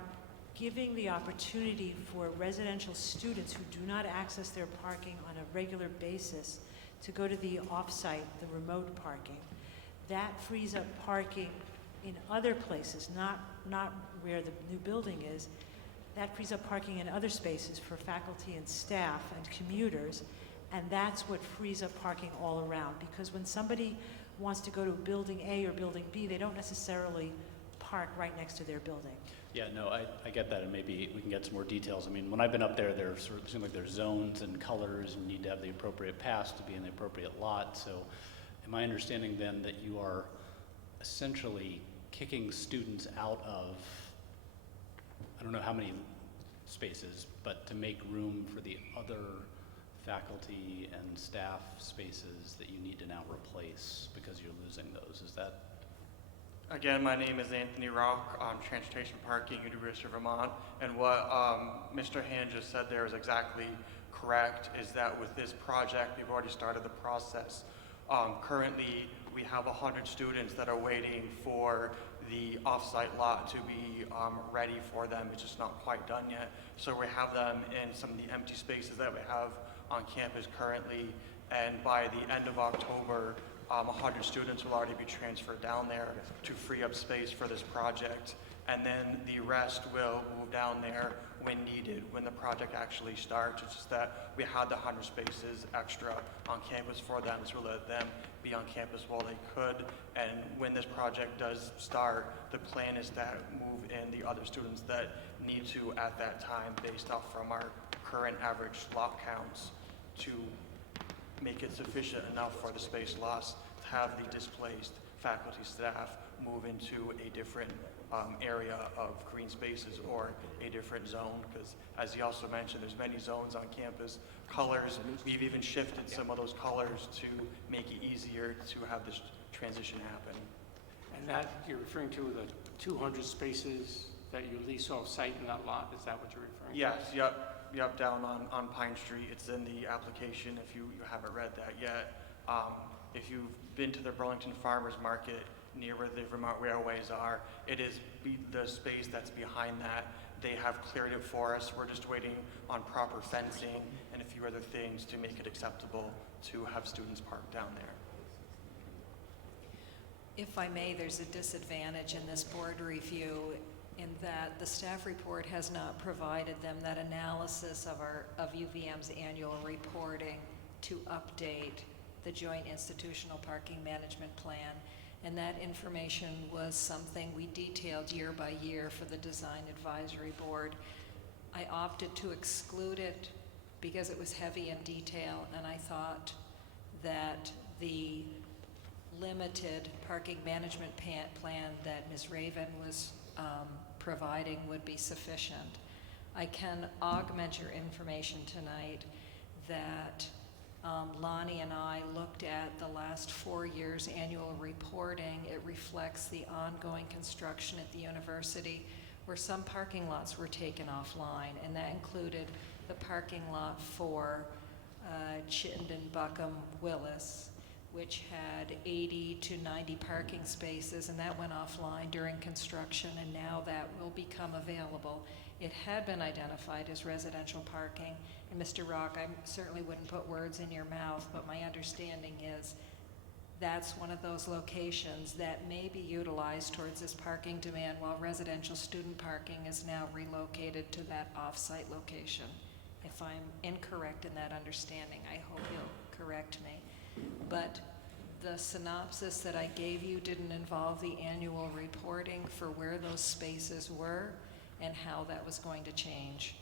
giving the opportunity for residential students who do not access their parking on a regular basis to go to the off-site, the remote parking. That frees up parking in other places, not where the new building is. That frees up parking in other spaces for faculty and staff and commuters, and that's what frees up parking all around. Because when somebody wants to go to building A or building B, they don't necessarily park right next to their building. Yeah, no, I get that, and maybe we can get some more details. I mean, when I've been up there, it seems like there's zones and colors, and you need to have the appropriate pass to be in the appropriate lot. So am I understanding then that you are essentially kicking students out of, I don't know how many spaces, but to make room for the other faculty and staff spaces that you need to now replace because you're losing those? Is that? Again, my name is Anthony Rock. I'm Transportation Parking, University of Vermont. And what Mr. Hand just said there is exactly correct, is that with this project, we've already started the process. Currently, we have 100 students that are waiting for the off-site lot to be ready for them. It's just not quite done yet. So we have them in some of the empty spaces that we have on campus currently. And by the end of October, 100 students will already be transferred down there to free up space for this project. And then the rest will move down there when needed, when the project actually starts. It's just that we had the 100 spaces extra on campus for them, so we let them be on campus while they could. And when this project does start, the plan is to move in the other students that need to at that time, based off from our current average lot counts, to make it sufficient enough for the space loss to have the displaced faculty staff move into a different area of green spaces or a different zone, because as he also mentioned, there's many zones on campus, colors, we've even shifted some of those colors to make it easier to have this transition happen. And that, you're referring to the 200 spaces that you lease off-site in that lot? Is that what you're referring to? Yes, yep, down on Pine Street. It's in the application if you haven't read that yet. If you've been to the Burlington Farmers Market near where the Vermont Railways are, it is the space that's behind that. They have cleared it for us. We're just waiting on proper fencing and a few other things to make it acceptable to have students park down there. If I may, there's a disadvantage in this board review in that the staff report has not provided them that analysis of UVM's annual reporting to update the Joint Institutional Parking Management Plan. And that information was something we detailed year by year for the Design Advisory Board. I opted to exclude it because it was heavy in detail, and I thought that the limited parking management plan that Ms. Raven was providing would be sufficient. I can augment your information tonight that Lonnie and I looked at the last 4 years' annual reporting. It reflects the ongoing construction at the university where some parking lots were taken offline, and that included the parking lot for Chittenden, Buckham, Willis, which had 80 to 90 parking spaces, and that went offline during construction, and now that will become available. It had been identified as residential parking, and Mr. Rock, I certainly wouldn't put words in your mouth, but my understanding is that's one of those locations that may be utilized towards this parking demand while residential student parking is now relocated to that off-site location. If I'm incorrect in that understanding, I hope you'll correct me. But the synopsis that I gave you didn't involve the annual reporting for where those spaces were and how that was going to change.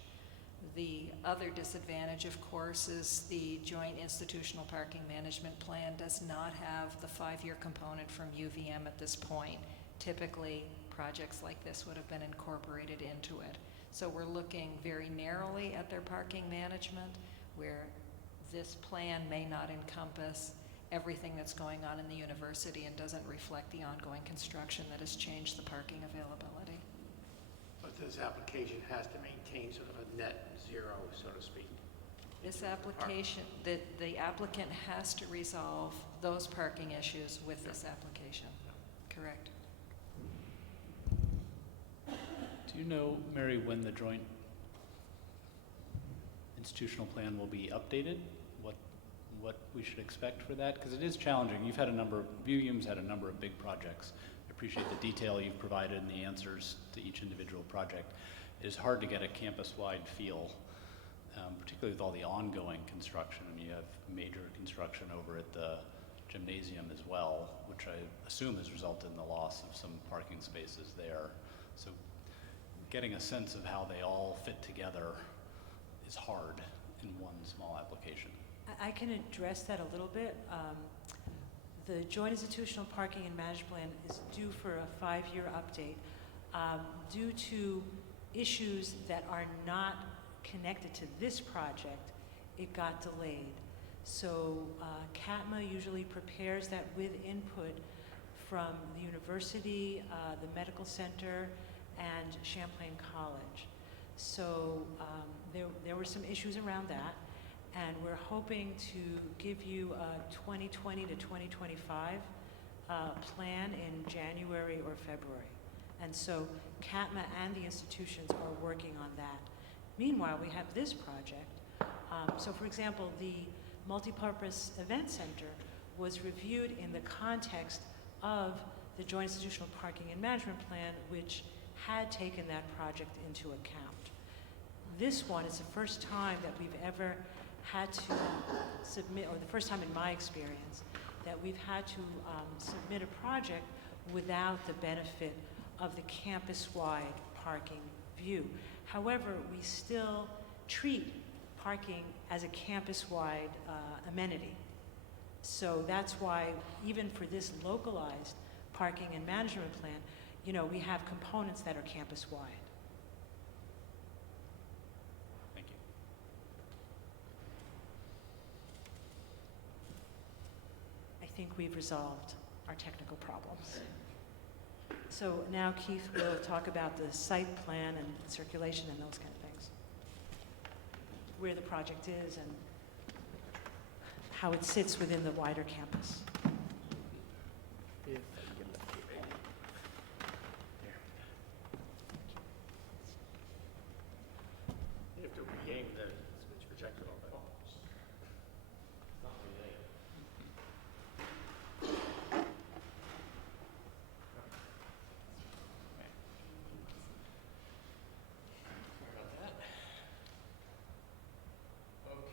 The other disadvantage, of course, is the Joint Institutional Parking Management Plan does not have the 5-year component from UVM at this point. Typically, projects like this would have been incorporated into it. So we're looking very narrowly at their parking management, where this plan may not encompass everything that's going on in the university and doesn't reflect the ongoing construction that has changed the parking availability. But this application has to maintain sort of a net zero, so to speak. This application, the applicant has to resolve those parking issues with this application. Correct. Do you know, Mary, when the joint institutional plan will be updated? What we should expect for that? Because it is challenging. You've had UVM's had a number of big projects. I appreciate the detail you've provided and the answers to each individual project. It is hard to get a campus-wide feel, particularly with all the ongoing construction. I mean, you have major construction over at the gymnasium as well, which I assume has resulted in the loss of some parking spaces there. So getting a sense of how they all fit together is hard in one small application. I can address that a little bit. The Joint Institutional Parking and Management Plan is due for a 5-year update. Due to issues that are not connected to this project, it got delayed. So CATMA usually prepares that with input from the university, the medical center, and Champlain College. So there were some issues around that. And we're hoping to give you a 2020 to 2025 plan in January or February. And so CATMA and the institutions are working on that. Meanwhile, we have this project. So for example, the multipurpose event center was reviewed in the context of the Joint Institutional Parking and Management Plan, which had taken that project into account. This one is the first time that we've ever had to submit, or the first time in my experience, that we've had to submit a project without the benefit of the campus-wide parking view. However, we still treat parking as a campus-wide amenity. So that's why even for this localized parking and management plan, you know, we have components that are campus-wide. Thank you. I think we've resolved our technical problems. So now Keith will talk about the site plan and circulation and those kind of things. Where the project is and how it sits within the wider campus. You have to re-aim the projector a little bit.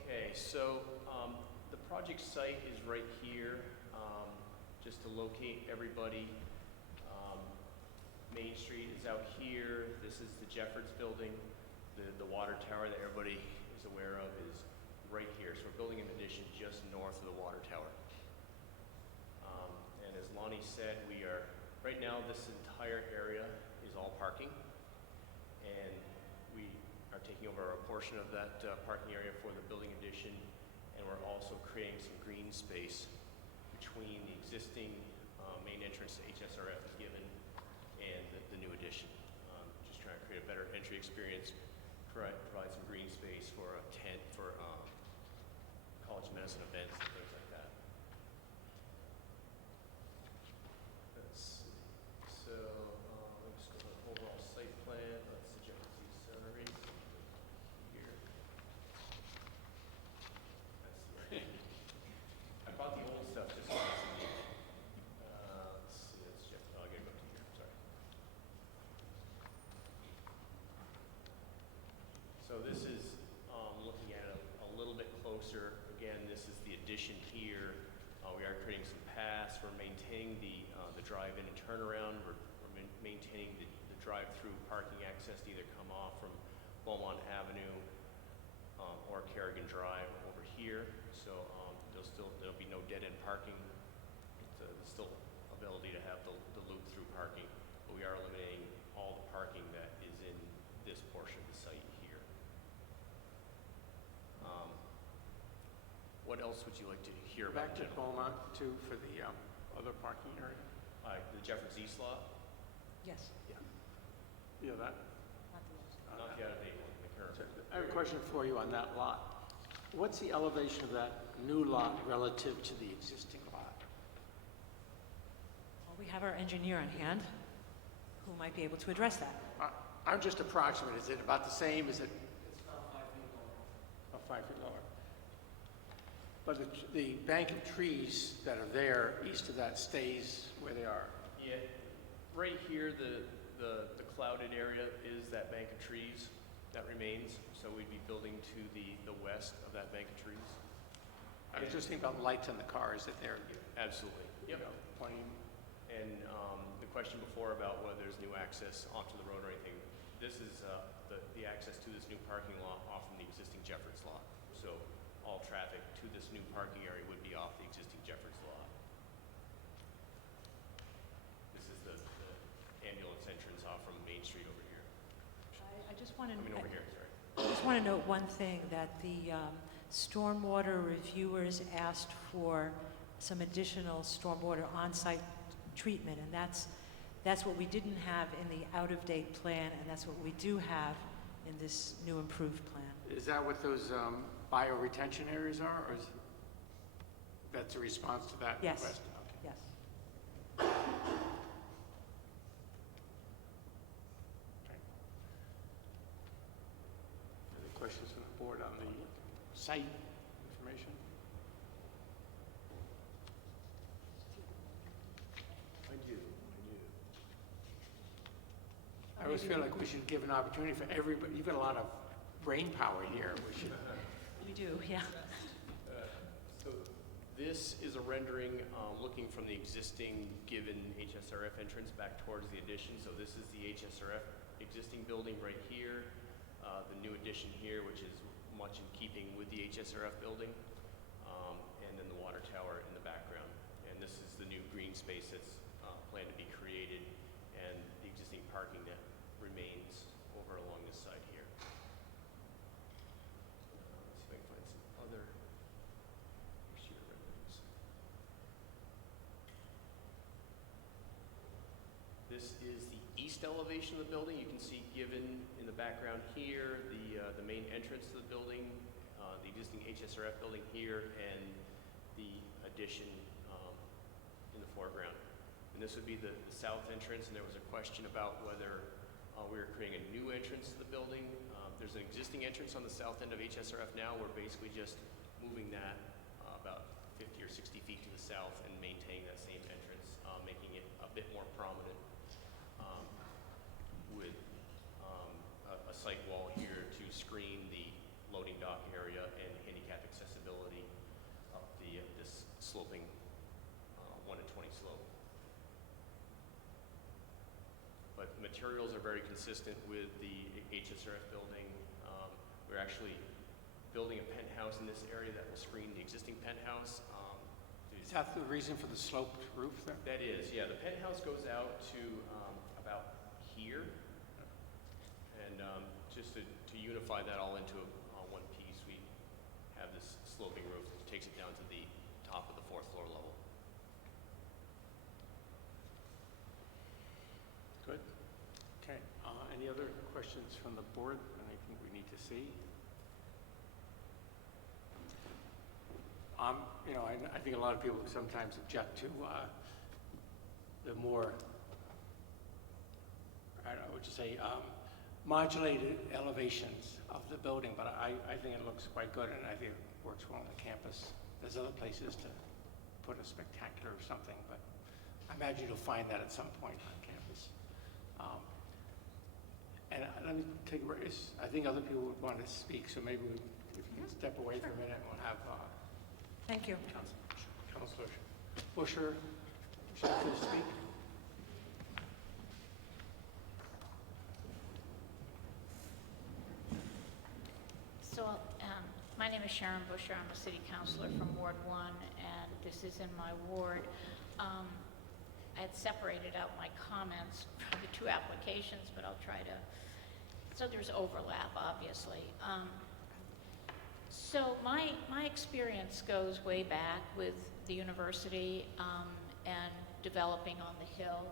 Okay, so the project site is right here, just to locate everybody. Main Street is out here. This is the Jeffords building. The water tower that everybody is aware of is right here. So we're building an addition just north of the water tower. And as Lonnie said, right now this entire area is all parking. And we are taking over a portion of that parking area for the building addition. And we're also creating some green space between the existing main entrance to HSRF is given and the new addition. Just trying to create a better entry experience, provide some green space for a tent for college medicine events and things like that. Let's see. So let's go to the overall site plan. That's the Jefferson Center here. I brought the old stuff just so it's neat. Let's see. That's Jeff. Oh, I gotta go to here. Sorry. So this is looking at it a little bit closer. Again, this is the addition here. We are creating some paths. We're maintaining the drive-in and turnaround. We're maintaining the drive-through parking access to either come off from Beaumont Avenue or Kerrigan Drive over here. So there'll be no dead-end parking. There's still ability to have the loop-through parking, but we are eliminating all the parking that is in this portion of the site here. What else would you like to hear about? Back to Beaumont too for the other parking area. The Jeffords East lot? Yes. Yeah. Yeah, that. Not the out of date one, the current. I have a question for you on that lot. What's the elevation of that new lot relative to the existing lot? Well, we have our engineer on hand who might be able to address that. I'm just approximate. Is it about the same? Is it? It's about 5 feet lower. About 5 feet lower. But the bank of trees that are there east of that stays where they are. Yeah, right here, the clouded area is that bank of trees that remains. So we'd be building to the west of that bank of trees. I was just thinking about lights on the cars that they're. Absolutely. Yep. You know, pointing. And the question before about whether there's new access onto the road or anything, this is the access to this new parking lot off from the existing Jeffords lot. So all traffic to this new parking area would be off the existing Jeffords lot. This is the ambulance entrance off from Main Street over here. I just want to. Over here, sorry. I just want to note one thing, that the stormwater reviewers asked for some additional stormwater on-site treatment, and that's what we didn't have in the out-of-date plan, and that's what we do have in this new improved plan. Is that what those bioretention areas are, or is that's a response to that Yes. request? Okay. Yes. Any questions from the board on the site information? I always feel like we should give an opportunity for everybody. You've got a lot of brain power here. We should. We do, yeah. So this is a rendering looking from the existing given HSRF entrance back towards the addition. So this is the HSRF existing building right here, the new addition here, which is much in keeping with the HSRF building, and then the water tower in the background. And this is the new green space that's planned to be created. And parking that remains over along this side here. Let's see if I can find some other sheer renderings. This is the east elevation of the building. You can see given in the background here, the main entrance to the building, the existing HSRF building here, and the addition in the foreground. And this would be the south entrance, and there was a question about whether we were creating a new entrance to the building. There's an existing entrance on the south end of HSRF now. We're basically just moving that about 50 or 60 feet to the south and maintaining that same entrance, making it a bit more prominent with a site wall here to screen the loading dock area and handicap accessibility up this sloping 1 to 20 slope. But the materials are very consistent with the HSRF building. We're actually building a penthouse in this area that will screen the existing penthouse. Is that the reason for the sloped roof there? That is, yeah. The penthouse goes out to about here. And just to unify that all into one piece, we have this sloping roof that takes it down to the top of the 4th floor level. Good. Okay. Any other questions from the board? Anything we need to see? You know, I think a lot of people sometimes object to the more, I don't know what you say, modulated elevations of the building, but I think it looks quite good, and I think it works well on the campus. There's other places to put a spectacular or something, but I imagine you'll find that at some point on campus. And let me take a break. I think other people would want to speak, so maybe if you can step away for a minute, we'll have Thank you. Councilor Busher to speak. So, my name is Sharon Busher. I'm a city councilor from Ward 1, and this is in my ward. I had separated out my comments from the two applications, but I'll try to, so there's overlap, obviously. So my experience goes way back with the university and developing on the Hill,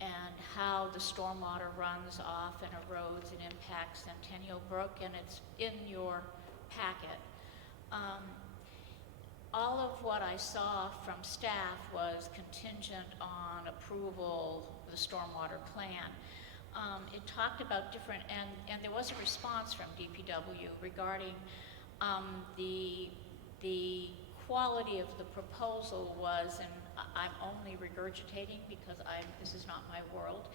and how the stormwater runs off and erodes and impacts Centennial Brook, and it's in your packet. All of what I saw from staff was contingent on approval of the stormwater plan. It talked about different, and there was a response from DPW regarding the quality of the proposal was, and I'm only regurgitating because this is not my world,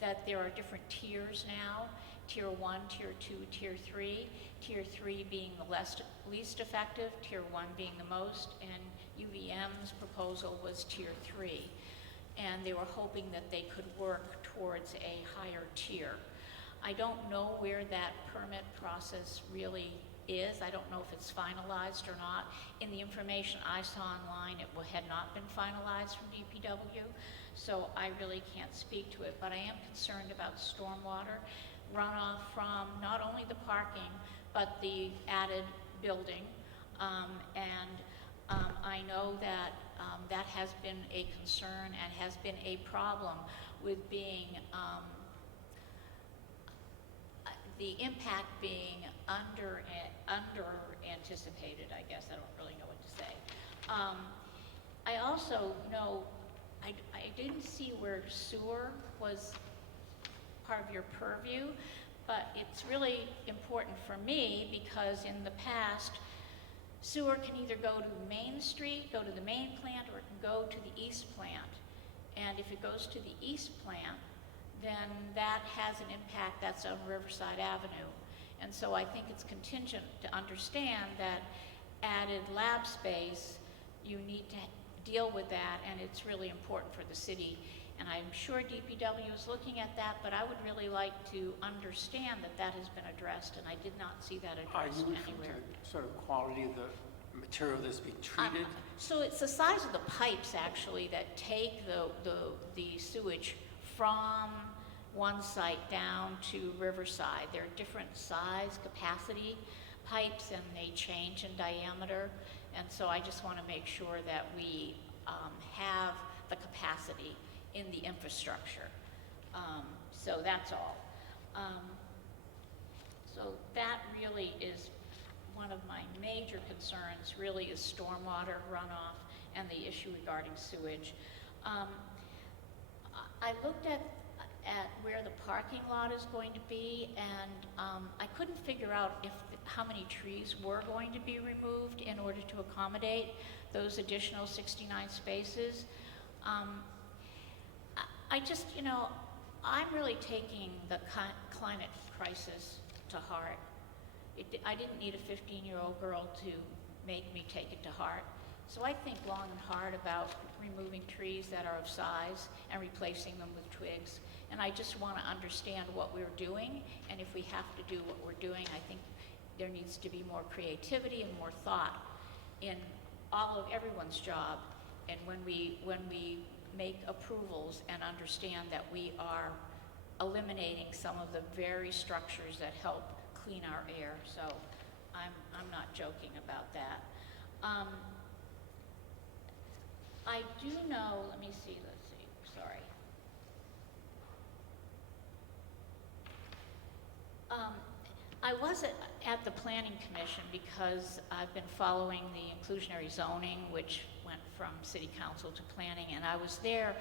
that there are different tiers now, tier 1, tier 2, tier 3, tier 3 being the least effective, tier 1 being the most, and UVM's proposal was tier 3. And they were hoping that they could work towards a higher tier. I don't know where that permit process really is. I don't know if it's finalized or not. In the information I saw online, it had not been finalized from DPW, so I really can't speak to it, but I am concerned about stormwater runoff from not only the parking, but the added building, and I know that that has been a concern and has been a problem with being the impact being under anticipated, I guess. I don't really know what to say. I also know, I didn't see where sewer was part of your purview, but it's really important for me because in the past, sewer can either go to Main Street, go to the main plant, or it can go to the east plant. And if it goes to the east plant, then that has an impact that's on Riverside Avenue. And so I think it's contingent to understand that added lab space, you need to deal with that, and it's really important for the city. And I'm sure DPW is looking at that, but I would really like to understand that that has been addressed, and I did not see that addressed anywhere. Sort of quality of the material that's being treated? So it's the size of the pipes, actually, that take the sewage from one site down to Riverside. They're different size capacity pipes and they change in diameter. And so I just want to make sure that we have the capacity in the infrastructure. So that's all. So that really is one of my major concerns, really is stormwater runoff and the issue regarding sewage. I looked at where the parking lot is going to be, and I couldn't figure out how many trees were going to be removed in order to accommodate those additional 69 spaces. I just, I'm really taking the climate crisis to heart. I didn't need a 15-year-old girl to make me take it to heart. So I think long and hard about removing trees that are of size and replacing them with twigs. And I just want to understand what we're doing, and if we have to do what we're doing, I think there needs to be more creativity and more thought in everyone's job. And when we make approvals and understand that we are eliminating some of the very structures that help clean our air. So I'm not joking about that. I do know, let's see, sorry. I was at the Planning Commission because I've been following the inclusionary zoning, which went from City Council to Planning, and I was there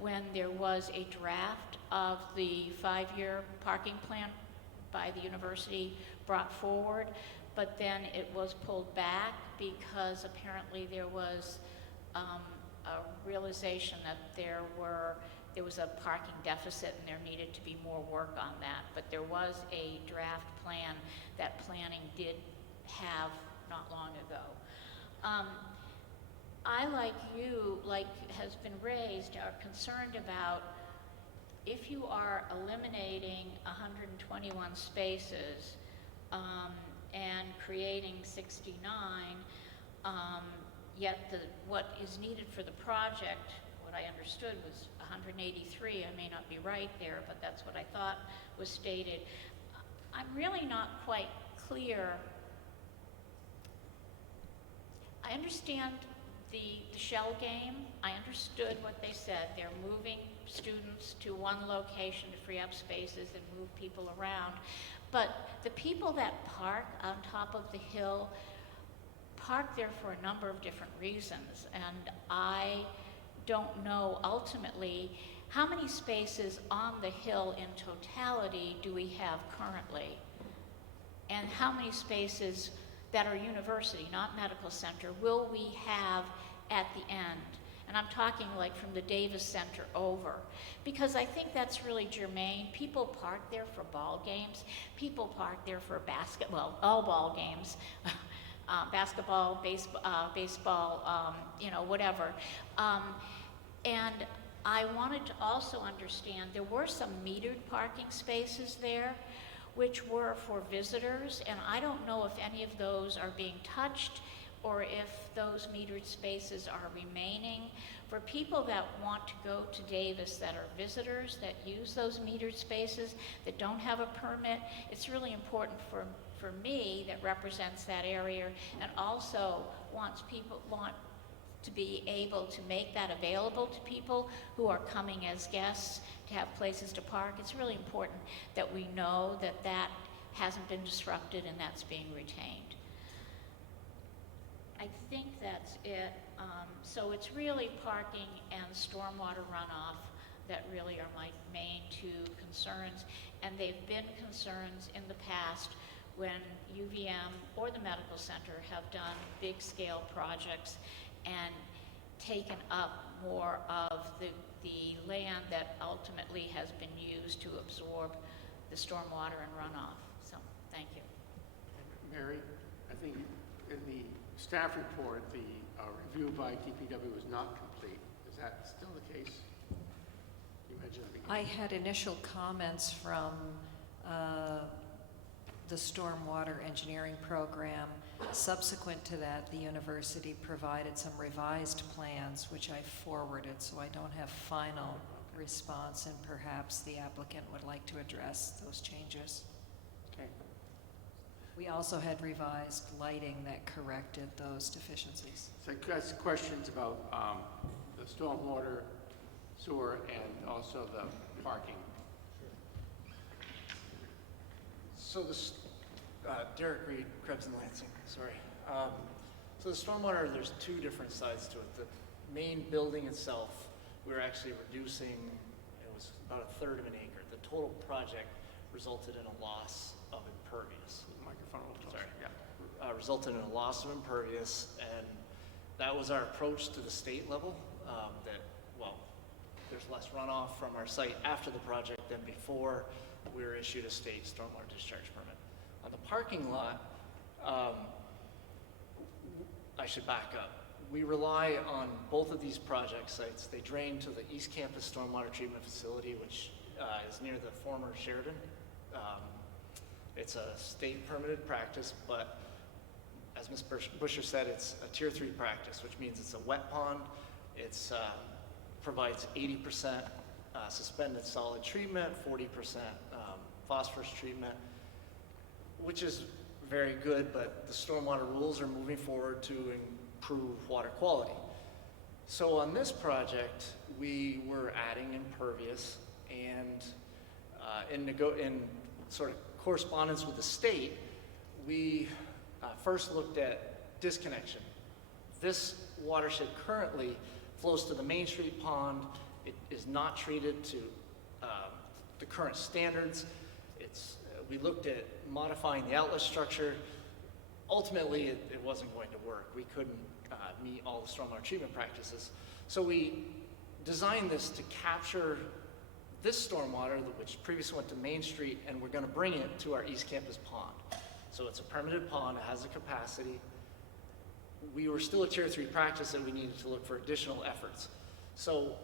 when there was a draft of the 5-year parking plan by the university brought forward, but then it was pulled back because apparently there was a realization that there was a parking deficit and there needed to be more work on that. But there was a draft plan that planning did have not long ago. I, like you, like has been raised, are concerned about if you are eliminating 121 spaces and creating 69, yet what is needed for the project, what I understood was 183. I may not be right there, but that's what I thought was stated. I'm really not quite clear. I understand the shell game. I understood what they said. They're moving students to one location to free up spaces and move people around. But the people that park on top of the hill park there for a number of different reasons. And I don't know ultimately how many spaces on the hill in totality do we have currently, and how many spaces that are university, not medical center, will we have at the end? And I'm talking like from the Davis Center over, because I think that's really germane. People park there for ball games. People park there for basketball, all ball games, basketball, baseball, whatever. And I wanted to also understand there were some metered parking spaces there, which were for visitors, and I don't know if any of those are being touched or if those metered spaces are remaining. For people that want to go to Davis that are visitors, that use those metered spaces, that don't have a permit, it's really important for me that represents that area and also want to be able to make that available to people who are coming as guests to have places to park. It's really important that we know that that hasn't been disrupted and that's being retained. I think that's it. So it's really parking and stormwater runoff that really are my main two concerns. And they've been concerns in the past when UVM or the medical center have done big scale projects and taken up more of the land that ultimately has been used to absorb the stormwater and runoff. So, thank you. Mary, I think in the staff report, the review by DPW was not complete. Is that still the case? You mentioned at the beginning. I had initial comments from the stormwater engineering program. Subsequent to that, the university provided some revised plans, which I forwarded, so I don't have final response, and perhaps the applicant would like to address those changes. Okay. We also had revised lighting that corrected those deficiencies. So I got some questions about the stormwater, sewer, and also the parking. So this, Derek Reed, Krebs and Lansing, sorry. So the stormwater, there's two different sides to it. The main building itself, we're actually reducing, it was about a third of an acre. The total project resulted in a loss of impervious. Microphone a little closer. Sorry, yeah. Resulted in a loss of impervious, and that was our approach to the state level, that, well, there's less runoff from our site after the project than before we were issued a state stormwater discharge permit. On the parking lot, I should back up. We rely on both of these project sites. They drain to the East Campus Stormwater Treatment Facility, which is near the former Sheridan. It's a state permitted practice, but as Ms. Busher said, it's a tier 3 practice, which means it's a wet pond. It's provides 80% suspended solid treatment, 40% phosphorus treatment, which is very good, but the stormwater rules are moving forward to improve water quality. So on this project, we were adding impervious, and in sort of correspondence with the state, we first looked at disconnection. This watershed currently flows to the Main Street pond. It is not treated to the current standards. We looked at modifying the outlet structure. Ultimately, it wasn't going to work. We couldn't meet all the stormwater treatment practices. So we designed this to capture this stormwater, which previously went to Main Street, and we're going to bring it to our East Campus pond. So it's a permitted pond, it has a capacity. We were still a tier 3 practice that we needed to look for additional efforts. So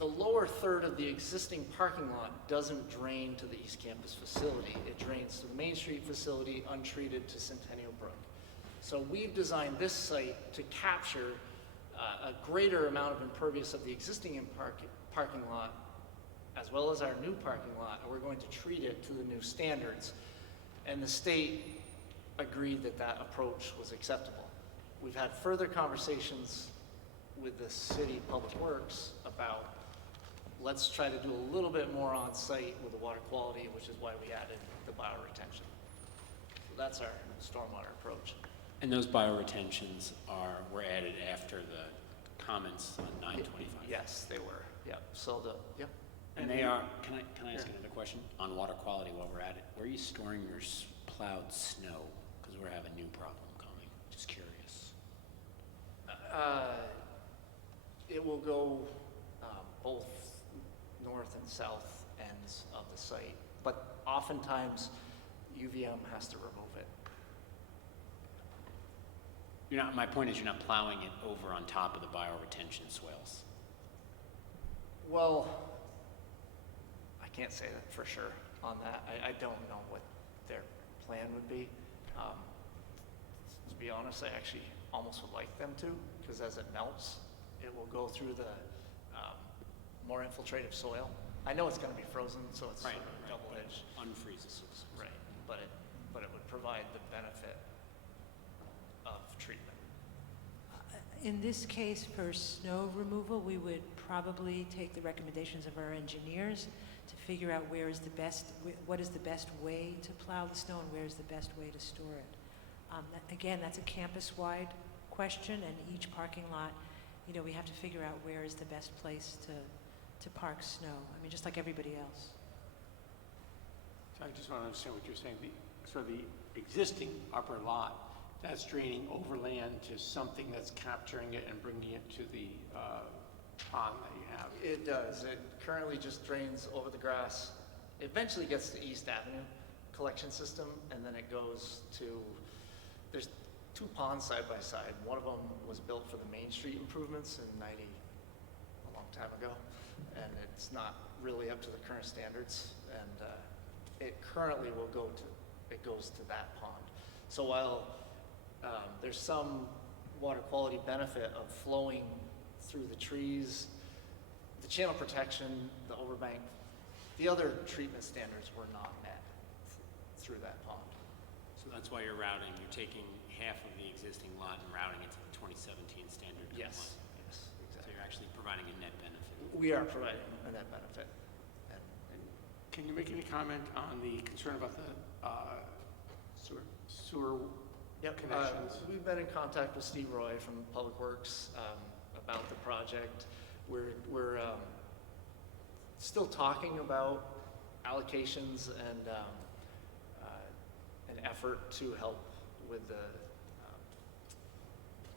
the lower third of the existing parking lot doesn't drain to the East Campus facility. It drains to the Main Street facility, untreated to Centennial Brook. So we've designed this site to capture a greater amount of impervious of the existing parking lot, as well as our new parking lot, and we're going to treat it to the new standards. And the state agreed that that approach was acceptable. We've had further conversations with the city public works about, let's try to do a little bit more on site with the water quality, which is why we added the bioretention. So that's our stormwater approach. And those bioretentions were added after the comments on 925? Yes, they were. Yep. So yep. And they are, can I ask another question on water quality while we're at it? Where are you storing your plowed snow? Because we're having a new problem coming. Just curious. It will go both north and south ends of the site, but oftentimes UVM has to remove it. My point is you're not plowing it over on top of the bioretention swales. Well, I can't say that for sure on that. I don't know what their plan would be. To be honest, I actually almost would like them to, because as it melts, it will go through the more infiltrative soil. I know it's going to be frozen, so it's double-edged. Unfreezes. Right, but it would provide the benefit of treatment. In this case, for snow removal, we would probably take the recommendations of our engineers to figure out what is the best way to plow the snow and where is the best way to store it. Again, that's a campus-wide question, and each parking lot, we have to figure out where is the best place to park snow. I mean, just like everybody else. So I just want to understand what you're saying. So the existing upper lot, that's draining overland to something that's capturing it and bringing it to the pond that you have? It does. It currently just drains over the grass. It eventually gets to East Avenue collection system, and then it goes to, there's 2 ponds side by side. One of them was built for the Main Street improvements in '90, a long time ago, and it's not really up to the current standards. And it currently goes to that pond. So while there's some water quality benefit of flowing through the trees, the channel protection, the overbank, the other treatment standards were not met through that pond. So that's why you're routing, you're taking half of the existing lot and routing it to the 2017 standard. Yes, yes, So exactly. you're actually providing a net benefit. We are providing a net benefit. And Can you make any comment on the concern about the sewer Yep, connections? we've been in contact with Steve Roy from Public Works about the project. We're still talking about allocations and an effort to help with the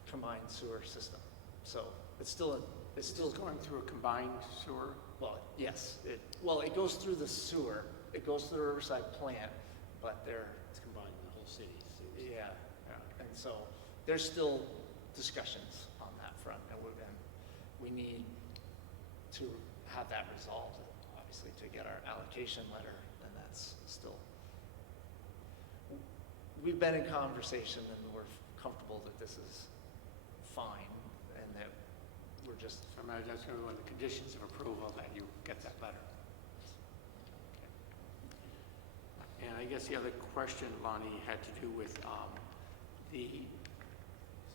combined sewer system. So it's still going through a combined sewer? Well, yes. It goes through the sewer. It goes through the Riverside plant, but It's combined in the whole city. yeah. And so there's still discussions on that front, and we need to have that resolved, obviously, to get our allocation letter, and that's still. We've been in conversation, and we're comfortable that this is fine, and that we're just. So I imagine that's going to be one of the conditions of approval, that you get that letter. And I guess the other question, Lonnie, had to do with the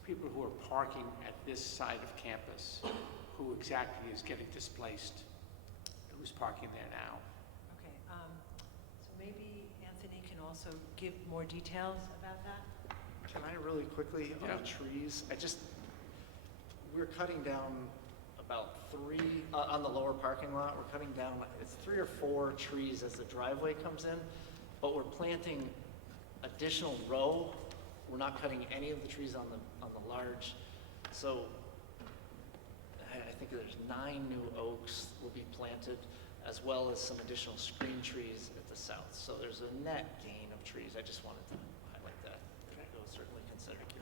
people who are parking at this side of campus. Who exactly is getting displaced? Who's parking there now? Okay, so maybe Anthony can also give more details about that? Can I really quickly on the trees? We're cutting down about three, on the lower parking lot, we're cutting down, it's 3 or 4 trees as the driveway comes in, but we're planting additional row. We're not cutting any of the trees on the large. So I think there's 9 new oaks will be planted, as well as some additional screen trees at the south. So there's a net gain of trees. I just wanted to highlight that. We'll certainly consider it.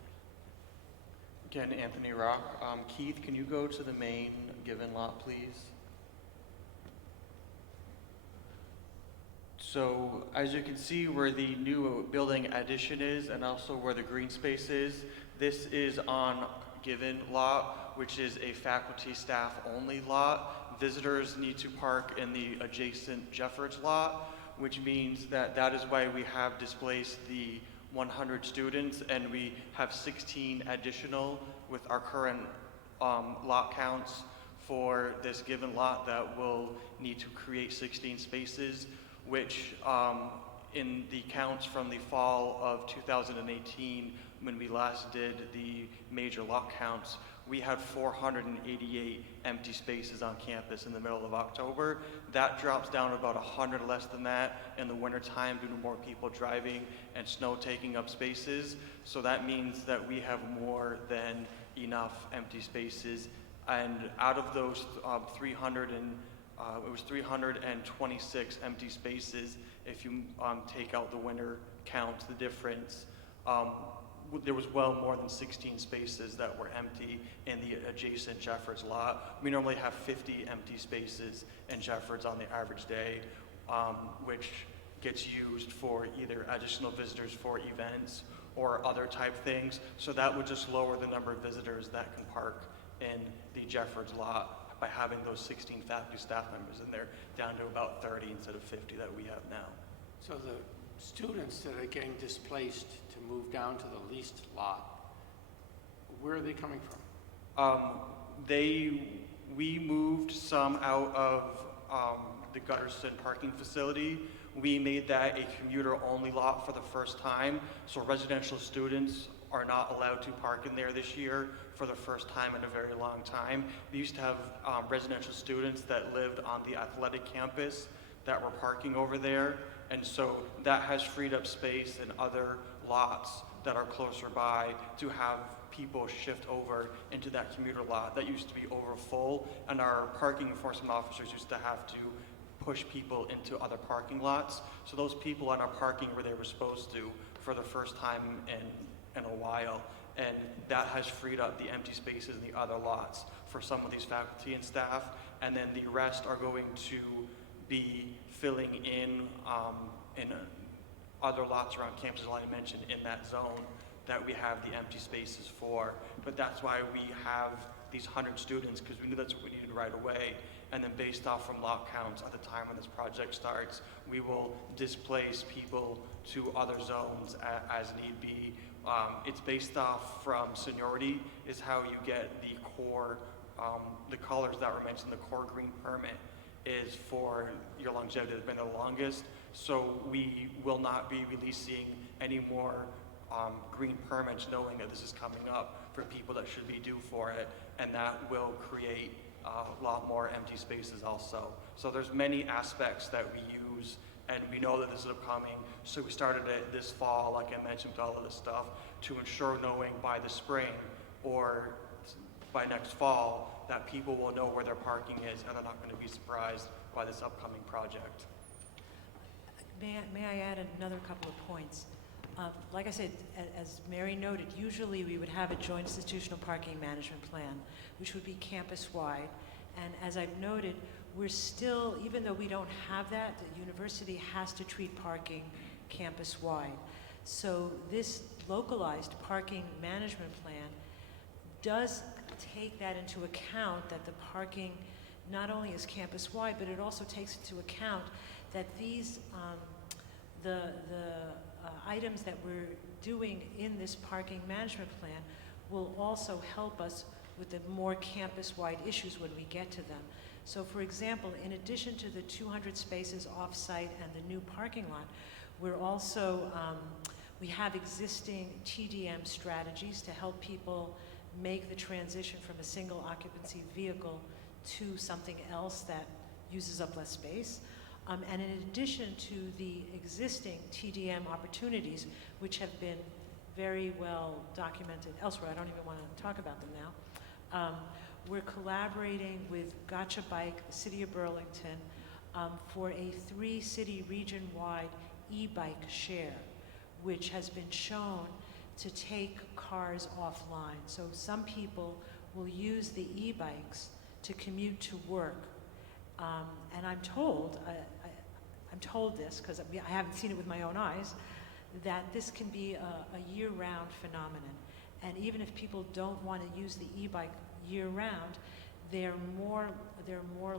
Again, Anthony Rock. Keith, can you go to the main given lot, please? So as you can see where the new building addition is and also where the green space is, this is on given lot, which is a faculty staff only lot. Visitors need to park in the adjacent Jeffords lot, which means that is why we have displaced the 100 students, and we have 16 additional with our current lot counts for this given lot that will need to create 16 spaces, which in the counts from the fall of 2018, when we last did the major lot counts, we had 488 empty spaces on campus in the middle of October. That drops down to about 100 less than that in the wintertime due to more people driving and snow taking up spaces. So that means that we have more than enough empty spaces. And out of those 326 empty spaces, if you take out the winter count, the difference, there was well more than 16 spaces that were empty in the adjacent Jeffords lot. We normally have 50 empty spaces in Jeffords on the average day, which gets used for either additional visitors for events or other type things. So that would just lower the number of visitors that can park in the Jeffords lot by having those 16 faculty staff members in there, down to about 30 instead of 50 that we have now. So the students that are getting displaced to move down to the leased lot, where are they coming from? We moved some out of the Gutterson parking facility. We made that a commuter-only lot for the first time, so residential students are not allowed to park in there this year for the first time in a very long time. We used to have residential students that lived on the athletic campus that were parking over there, and so that has freed up space in other lots that are closer by to have people shift over into that commuter lot that used to be over full, and our parking enforcement officers used to have to push people into other parking lots. So those people are not parking where they were supposed to for the first time in a while, and that has freed up the empty spaces in the other lots for some of these faculty and staff, and then the rest are going to be filling in other lots around campus, as I mentioned, in that zone that we have the empty spaces for. but that's why we have these 100 students, because we knew that's what we needed right away. And then based off from lot counts at the time when this project starts, we will displace people to other zones as need be. It's based off from seniority is how you get the core, the colors that were mentioned, the core green permit is for your longevity that's been the longest. So we will not be releasing any more green permits knowing that this is coming up for people that should be due for it, and that will create a lot more empty spaces also. So there's many aspects that we use, and we know that this is upcoming, so we started it this fall, like I mentioned, with all of this stuff, to ensure knowing by the spring or by next fall that people will know where their parking is and they're not going to be surprised by this upcoming project. May I add another couple of points? Like I said, as Mary noted, usually we would have a joint institutional parking management plan, which would be campus-wide. And as I've noted, we're still, even though we don't have that, the university has to treat parking campus-wide. So this localized parking management plan does take that into account, that the parking not only is campus-wide, but it also takes into account that these, items that we're doing in this parking management plan will also help us with the more campus-wide issues when we get to them. So for example, in addition to the 200 spaces off-site and the new parking lot, we're also, we have existing TDM strategies to help people make the transition from a single occupancy vehicle to something else that uses up less space. And in addition to the existing TDM opportunities, which have been very well documented elsewhere, I don't even want to talk about them now, we're collaborating with Gotcha Bike, the city of Burlington, for a 3-city region-wide e-bike share, which has been shown to take cars offline. So some people will use the e-bikes to commute to work. And I'm told, I'm told this because I haven't seen it with my own eyes, that this can be a year-round phenomenon. And even if people don't want to use the e-bike year-round, they're more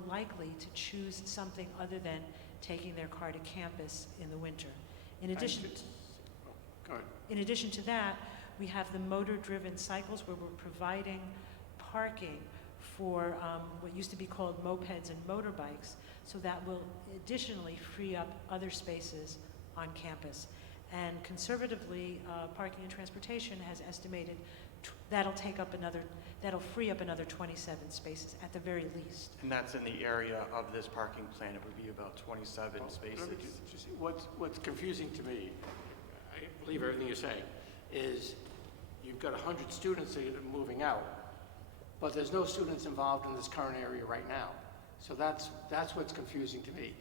likely to choose something other than taking their car to campus in the winter. In addition to that, we have the motor-driven cycles where we're providing parking for what used to be called mopeds and motorbikes, so that will additionally free up other spaces on campus. And conservatively, Parking and Transportation has estimated that'll free up another 27 spaces at the very least. And that's in the area of this parking plan. It would be about 27 spaces. What's confusing to me, I believe everything you're saying, is you've got 100 students that are moving out, but there's no students involved in this current area right now. So that's what's confusing to me.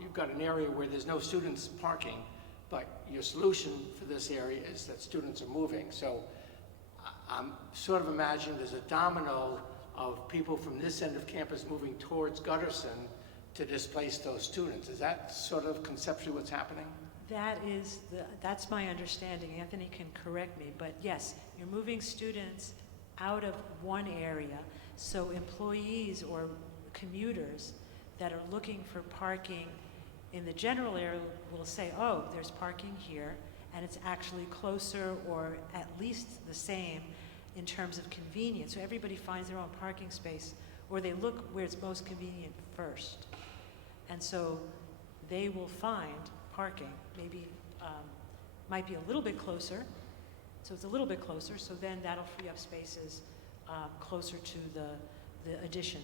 You've got an area where there's no students parking, but your solution for this area is that students are moving. So I'm sort of imagining there's a domino of people from this end of campus moving towards Gutterson to displace those students. Is that sort of conceptually what's happening? That's my understanding. Anthony can correct me, but yes, you're moving students out of one area, so employees or commuters that are looking for parking in the general area will say, oh, there's parking here, and it's actually closer or at least the same in terms of convenience. So everybody finds their own parking space, or they look where it's most convenient first. And so they will find parking, maybe might be a little bit closer, so it's a little bit closer, so then that'll free up spaces closer to the addition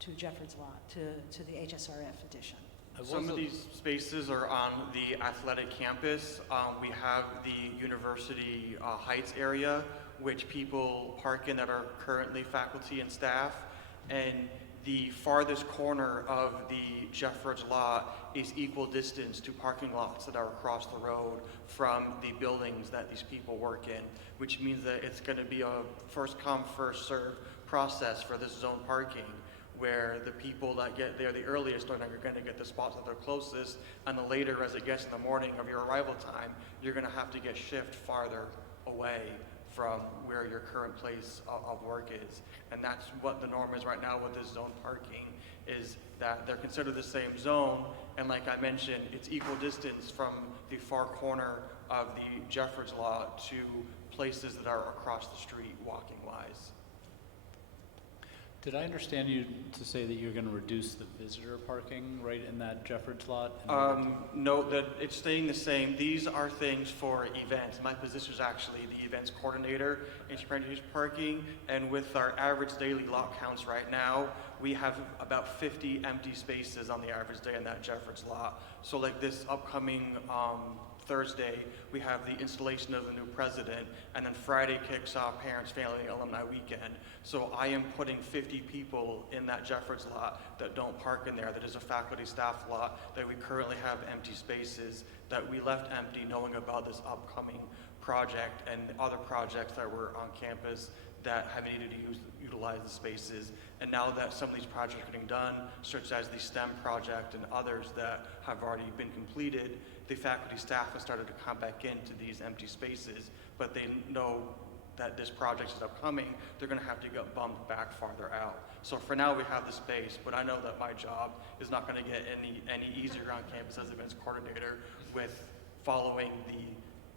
to Jeffords Lot, to the HSRF addition. Some of these spaces are on the athletic campus. We have the University Heights area, which people park in that are currently faculty and staff. And the farthest corner of the Jeffords lot is equal distance to parking lots that are across the road from the buildings that these people work in, which means that it's going to be a first come, first served process for this zone parking, where the people that get there the earliest are going to get the spots that are closest, and the later as it gets in the morning of your arrival time, you're going to have to get shift farther away from where your current place of work is. And that's what the norm is right now with this zone parking, is that they're considered the same zone, and like I mentioned, it's equal distance from the far corner of the Jeffords lot to places that are across the street walking-wise. Did I understand you to say that you're going to reduce the visitor parking right in that Jeffords lot? No, that it's staying the same. These are things for events. My position is actually the events coordinator in transportation parking, and with our average daily lot counts right now, we have about 50 empty spaces on the average day in that Jeffords lot. So like this upcoming Thursday, we have the installation of the new president, and then Friday kicks off Parents, Family, and Alumni Weekend. So I am putting 50 people in that Jeffords lot that don't park in there. That is a faculty staff lot that we currently have empty spaces that we left empty knowing about this upcoming project and other projects that were on campus that have needed to utilize the spaces. And now that some of these projects are getting done, such as the STEM project and others that have already been completed, the faculty staff have started to come back into these empty spaces, but they know that this project is upcoming, they're gonna have to get bumped back farther out. So for now, we have the space, but I know that my job is not gonna get any easier on campus as events coordinator with following the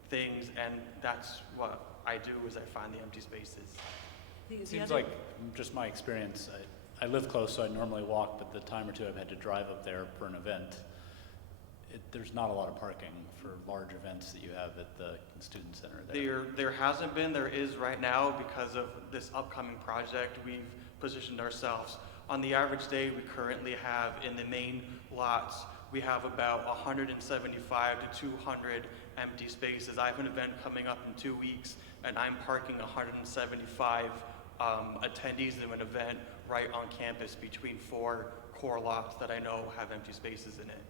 things, and that's what I do, is I find the empty spaces. Seems like, just my experience, I live close, so I normally walk, but the time or two I've had to drive up there for an event, there's not a lot of parking for large events that you have at the student center there. There hasn't been, there is right now because of this upcoming project. We've positioned ourselves. On the average day, we currently have in the main lots, we have about 175 to 200 empty spaces. I have an event coming up in 2 weeks, and I'm parking 175 attendees of an event right on campus between 4 core lots that I know have empty spaces in it.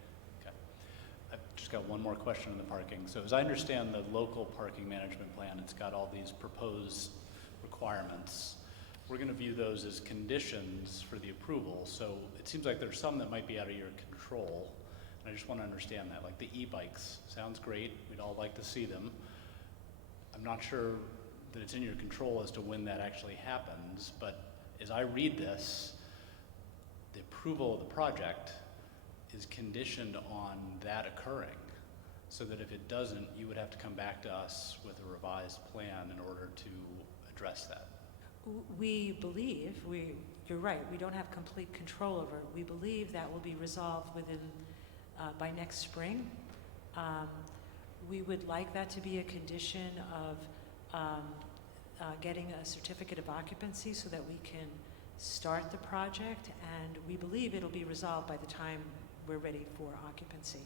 I've just got one more question on the parking. So as I understand the local parking management plan, it's got all these proposed requirements. We're going to view those as conditions for the approval. So it seems like there's some that might be out of your control. And I just want to understand that. Like the e-bikes, sounds great. We'd all like to see them. I'm not sure that it's in your control as to when that actually happens, but as I read this, the approval of the project is conditioned on that occurring, so that if it doesn't, you would have to come back to us with a revised plan in order to address that. We believe, you're right, we don't have complete control over it. We believe that will be resolved within, by next spring. We would like that to be a condition of getting a certificate of occupancy so that we can start the project, and we believe it'll be resolved by the time we're ready for occupancy.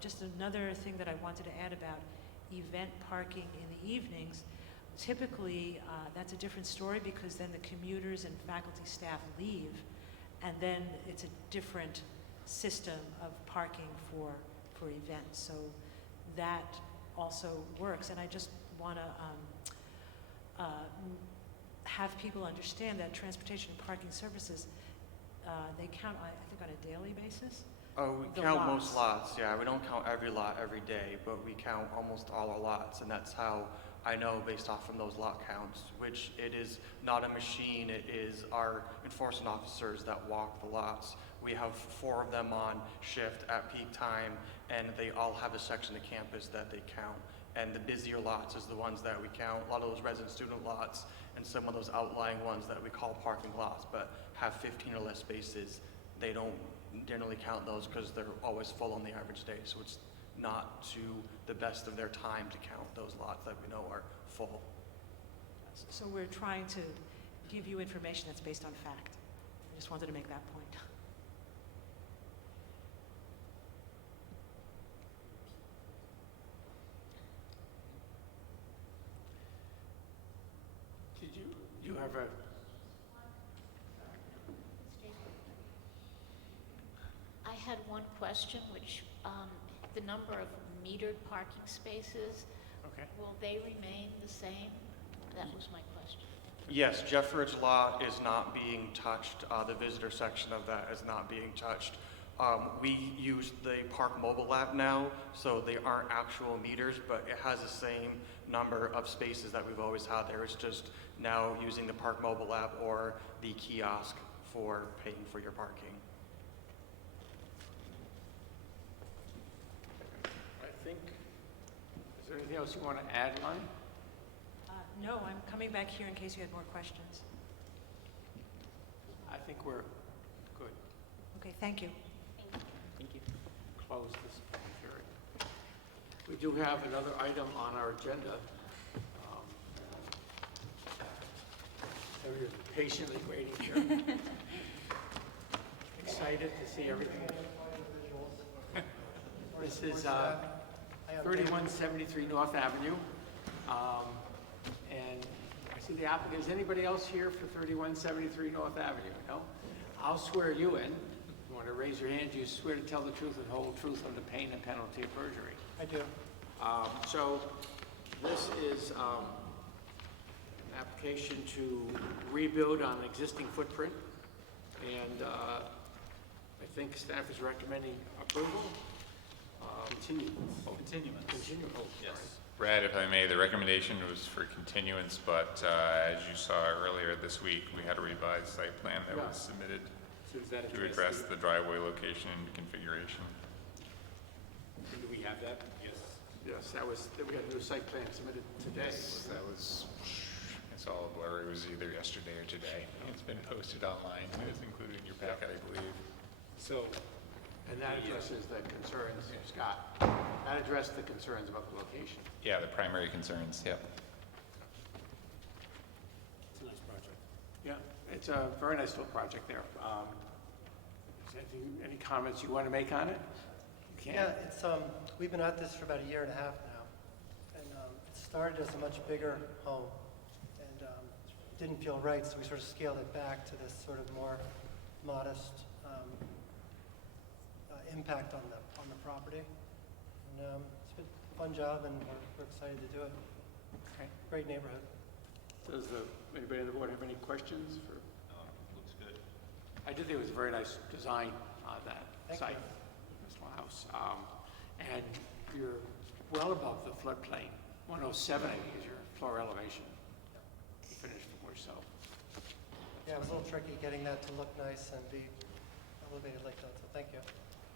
Just another thing that I wanted to add about event parking in the evenings. Typically, that's a different story because then the commuters and faculty staff leave, and then it's a different system of parking for events. So that also works, and I just want to have people understand that transportation and parking services, they count, I think, on a daily basis. Oh, we count most lots, yeah. We don't count every lot every day, but we count almost all our lots, and that's how I know based off from those lot counts, which it is not a machine, it is our enforcement officers that walk the lots. We have 4 of them on shift at peak time, and they all have a section of campus that they count. And the busier lots is the ones that we count, a lot of those resident student lots, and some of those outlying ones that we call parking lots, but have 15 or less spaces. They don't generally count those because they're always full on the average day, so it's not to the best of their time to count those lots that we know are full. So we're trying to give you information that's based on fact. I just wanted to make that point. Did you have a... I had one question, which the number of metered parking spaces, Okay. will they remain the same? That was my question. Yes, Jeffords lot is not being touched. The visitor section of that is not being touched. We use the Park mobile app now, so they aren't actual meters, but it has the same number of spaces that we've always had there. It's just now using the Park mobile app or the kiosk for paying for your parking. I think, is there anything else you want to add, Lonnie? No, I'm coming back here in case you had more questions. I think we're good. Okay, thank you. Thank you. Close this public hearing. We do have another item on our agenda. Everyone's patiently waiting here. Excited to see everything. This is 3173 North Avenue. And I see the applicant. Is anybody else here for 3173 North Avenue? No? I'll swear you in. If you want to raise your hand, do you swear to tell the truth and whole truth under pain and penalty of perjury? I do. So this is an application to rebuild on an existing footprint. And I think staff is recommending approval. Continuance. Oh, yes. Brad, if I may, the recommendation was for continuance, but as you saw earlier this week, we had a revised site plan that was submitted So is that to address the driveway location and configuration. Do we have that? Yes. Yes, we had a new site plan submitted today. Yes, that was, it's all a blur. It was either yesterday or today. It's been posted online. It is included in your packet, I believe. So, and that addresses the concerns, Scott, that addressed the concerns about the location. Yeah, the primary concerns, yep. It's a nice project. Yeah, it's a very nice little project there. Any comments you want to make on it? You can. Yeah, it's, we've been at this for about a year and a half now. And it started as a much bigger home and didn't feel right, so we sort of scaled it back to this sort of more modest impact on the property. And it's been a fun job, and we're excited to do it. Okay. Great neighborhood. Does anybody on the board have any questions for? Looks good. I did think it was a very nice design on that Thank site, this little house. And you're well above the floodplain. 107, I think, is your floor elevation. You finished floor, so. Yeah, it was a little tricky getting that to look nice and be elevated like that, so thank you.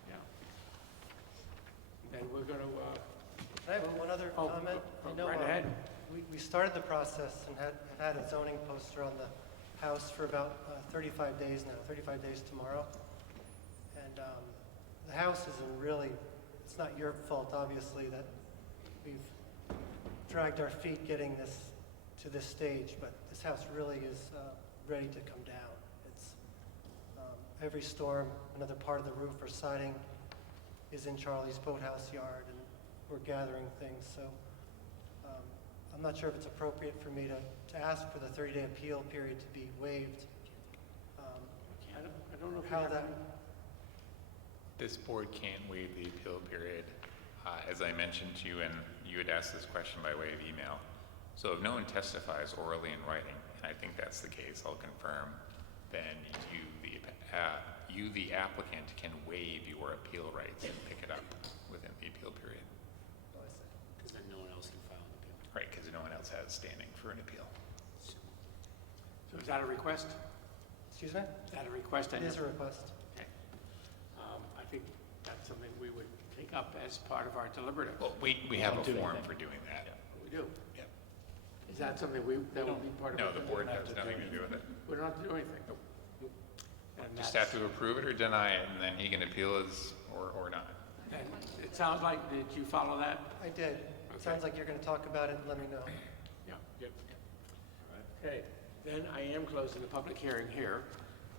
Yeah. And we're going to. Can I have one other comment? I know, right ahead. we started the process and have had a zoning poster on the house for about 35 days now, 35 days tomorrow. And the house is in really, it's not your fault, obviously, that we've dragged our feet getting this to this stage, but this house really is ready to come down. It's every storm, another part of the roof or siding is in Charlie's boathouse yard, and we're gathering things. So I'm not sure if it's appropriate for me to ask for the 30-day appeal period to be waived. I don't know if how that. This board can't waive the appeal period. As I mentioned to you, and you had asked this question by way of email. So if no one testifies orally in writing, and I think that's the case, I'll confirm, then you, the applicant, can waive your appeal rights and pick it up within the appeal period. Because then no one else can file an appeal. Right, because no one else has standing for an appeal. So is that a request? Excuse me? Is that a request? It is a request. Okay. I think that's something we would take up as part of our deliberative. Well, we have a form for doing that. We do. Yep. Is that something that would be part of? No, the board has nothing to do with it. We don't have to do anything. And Just that's- have to approve it or deny it, and then he can appeal his or not. And it sounds like, did you follow that? I did. It sounds like you're going to talk about it and let me know. Yeah. Yep. Okay, then I am closing the public hearing here,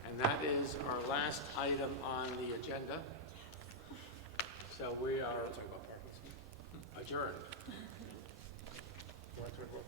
and that is our last item on the agenda. So we are adjourned. You want to talk about-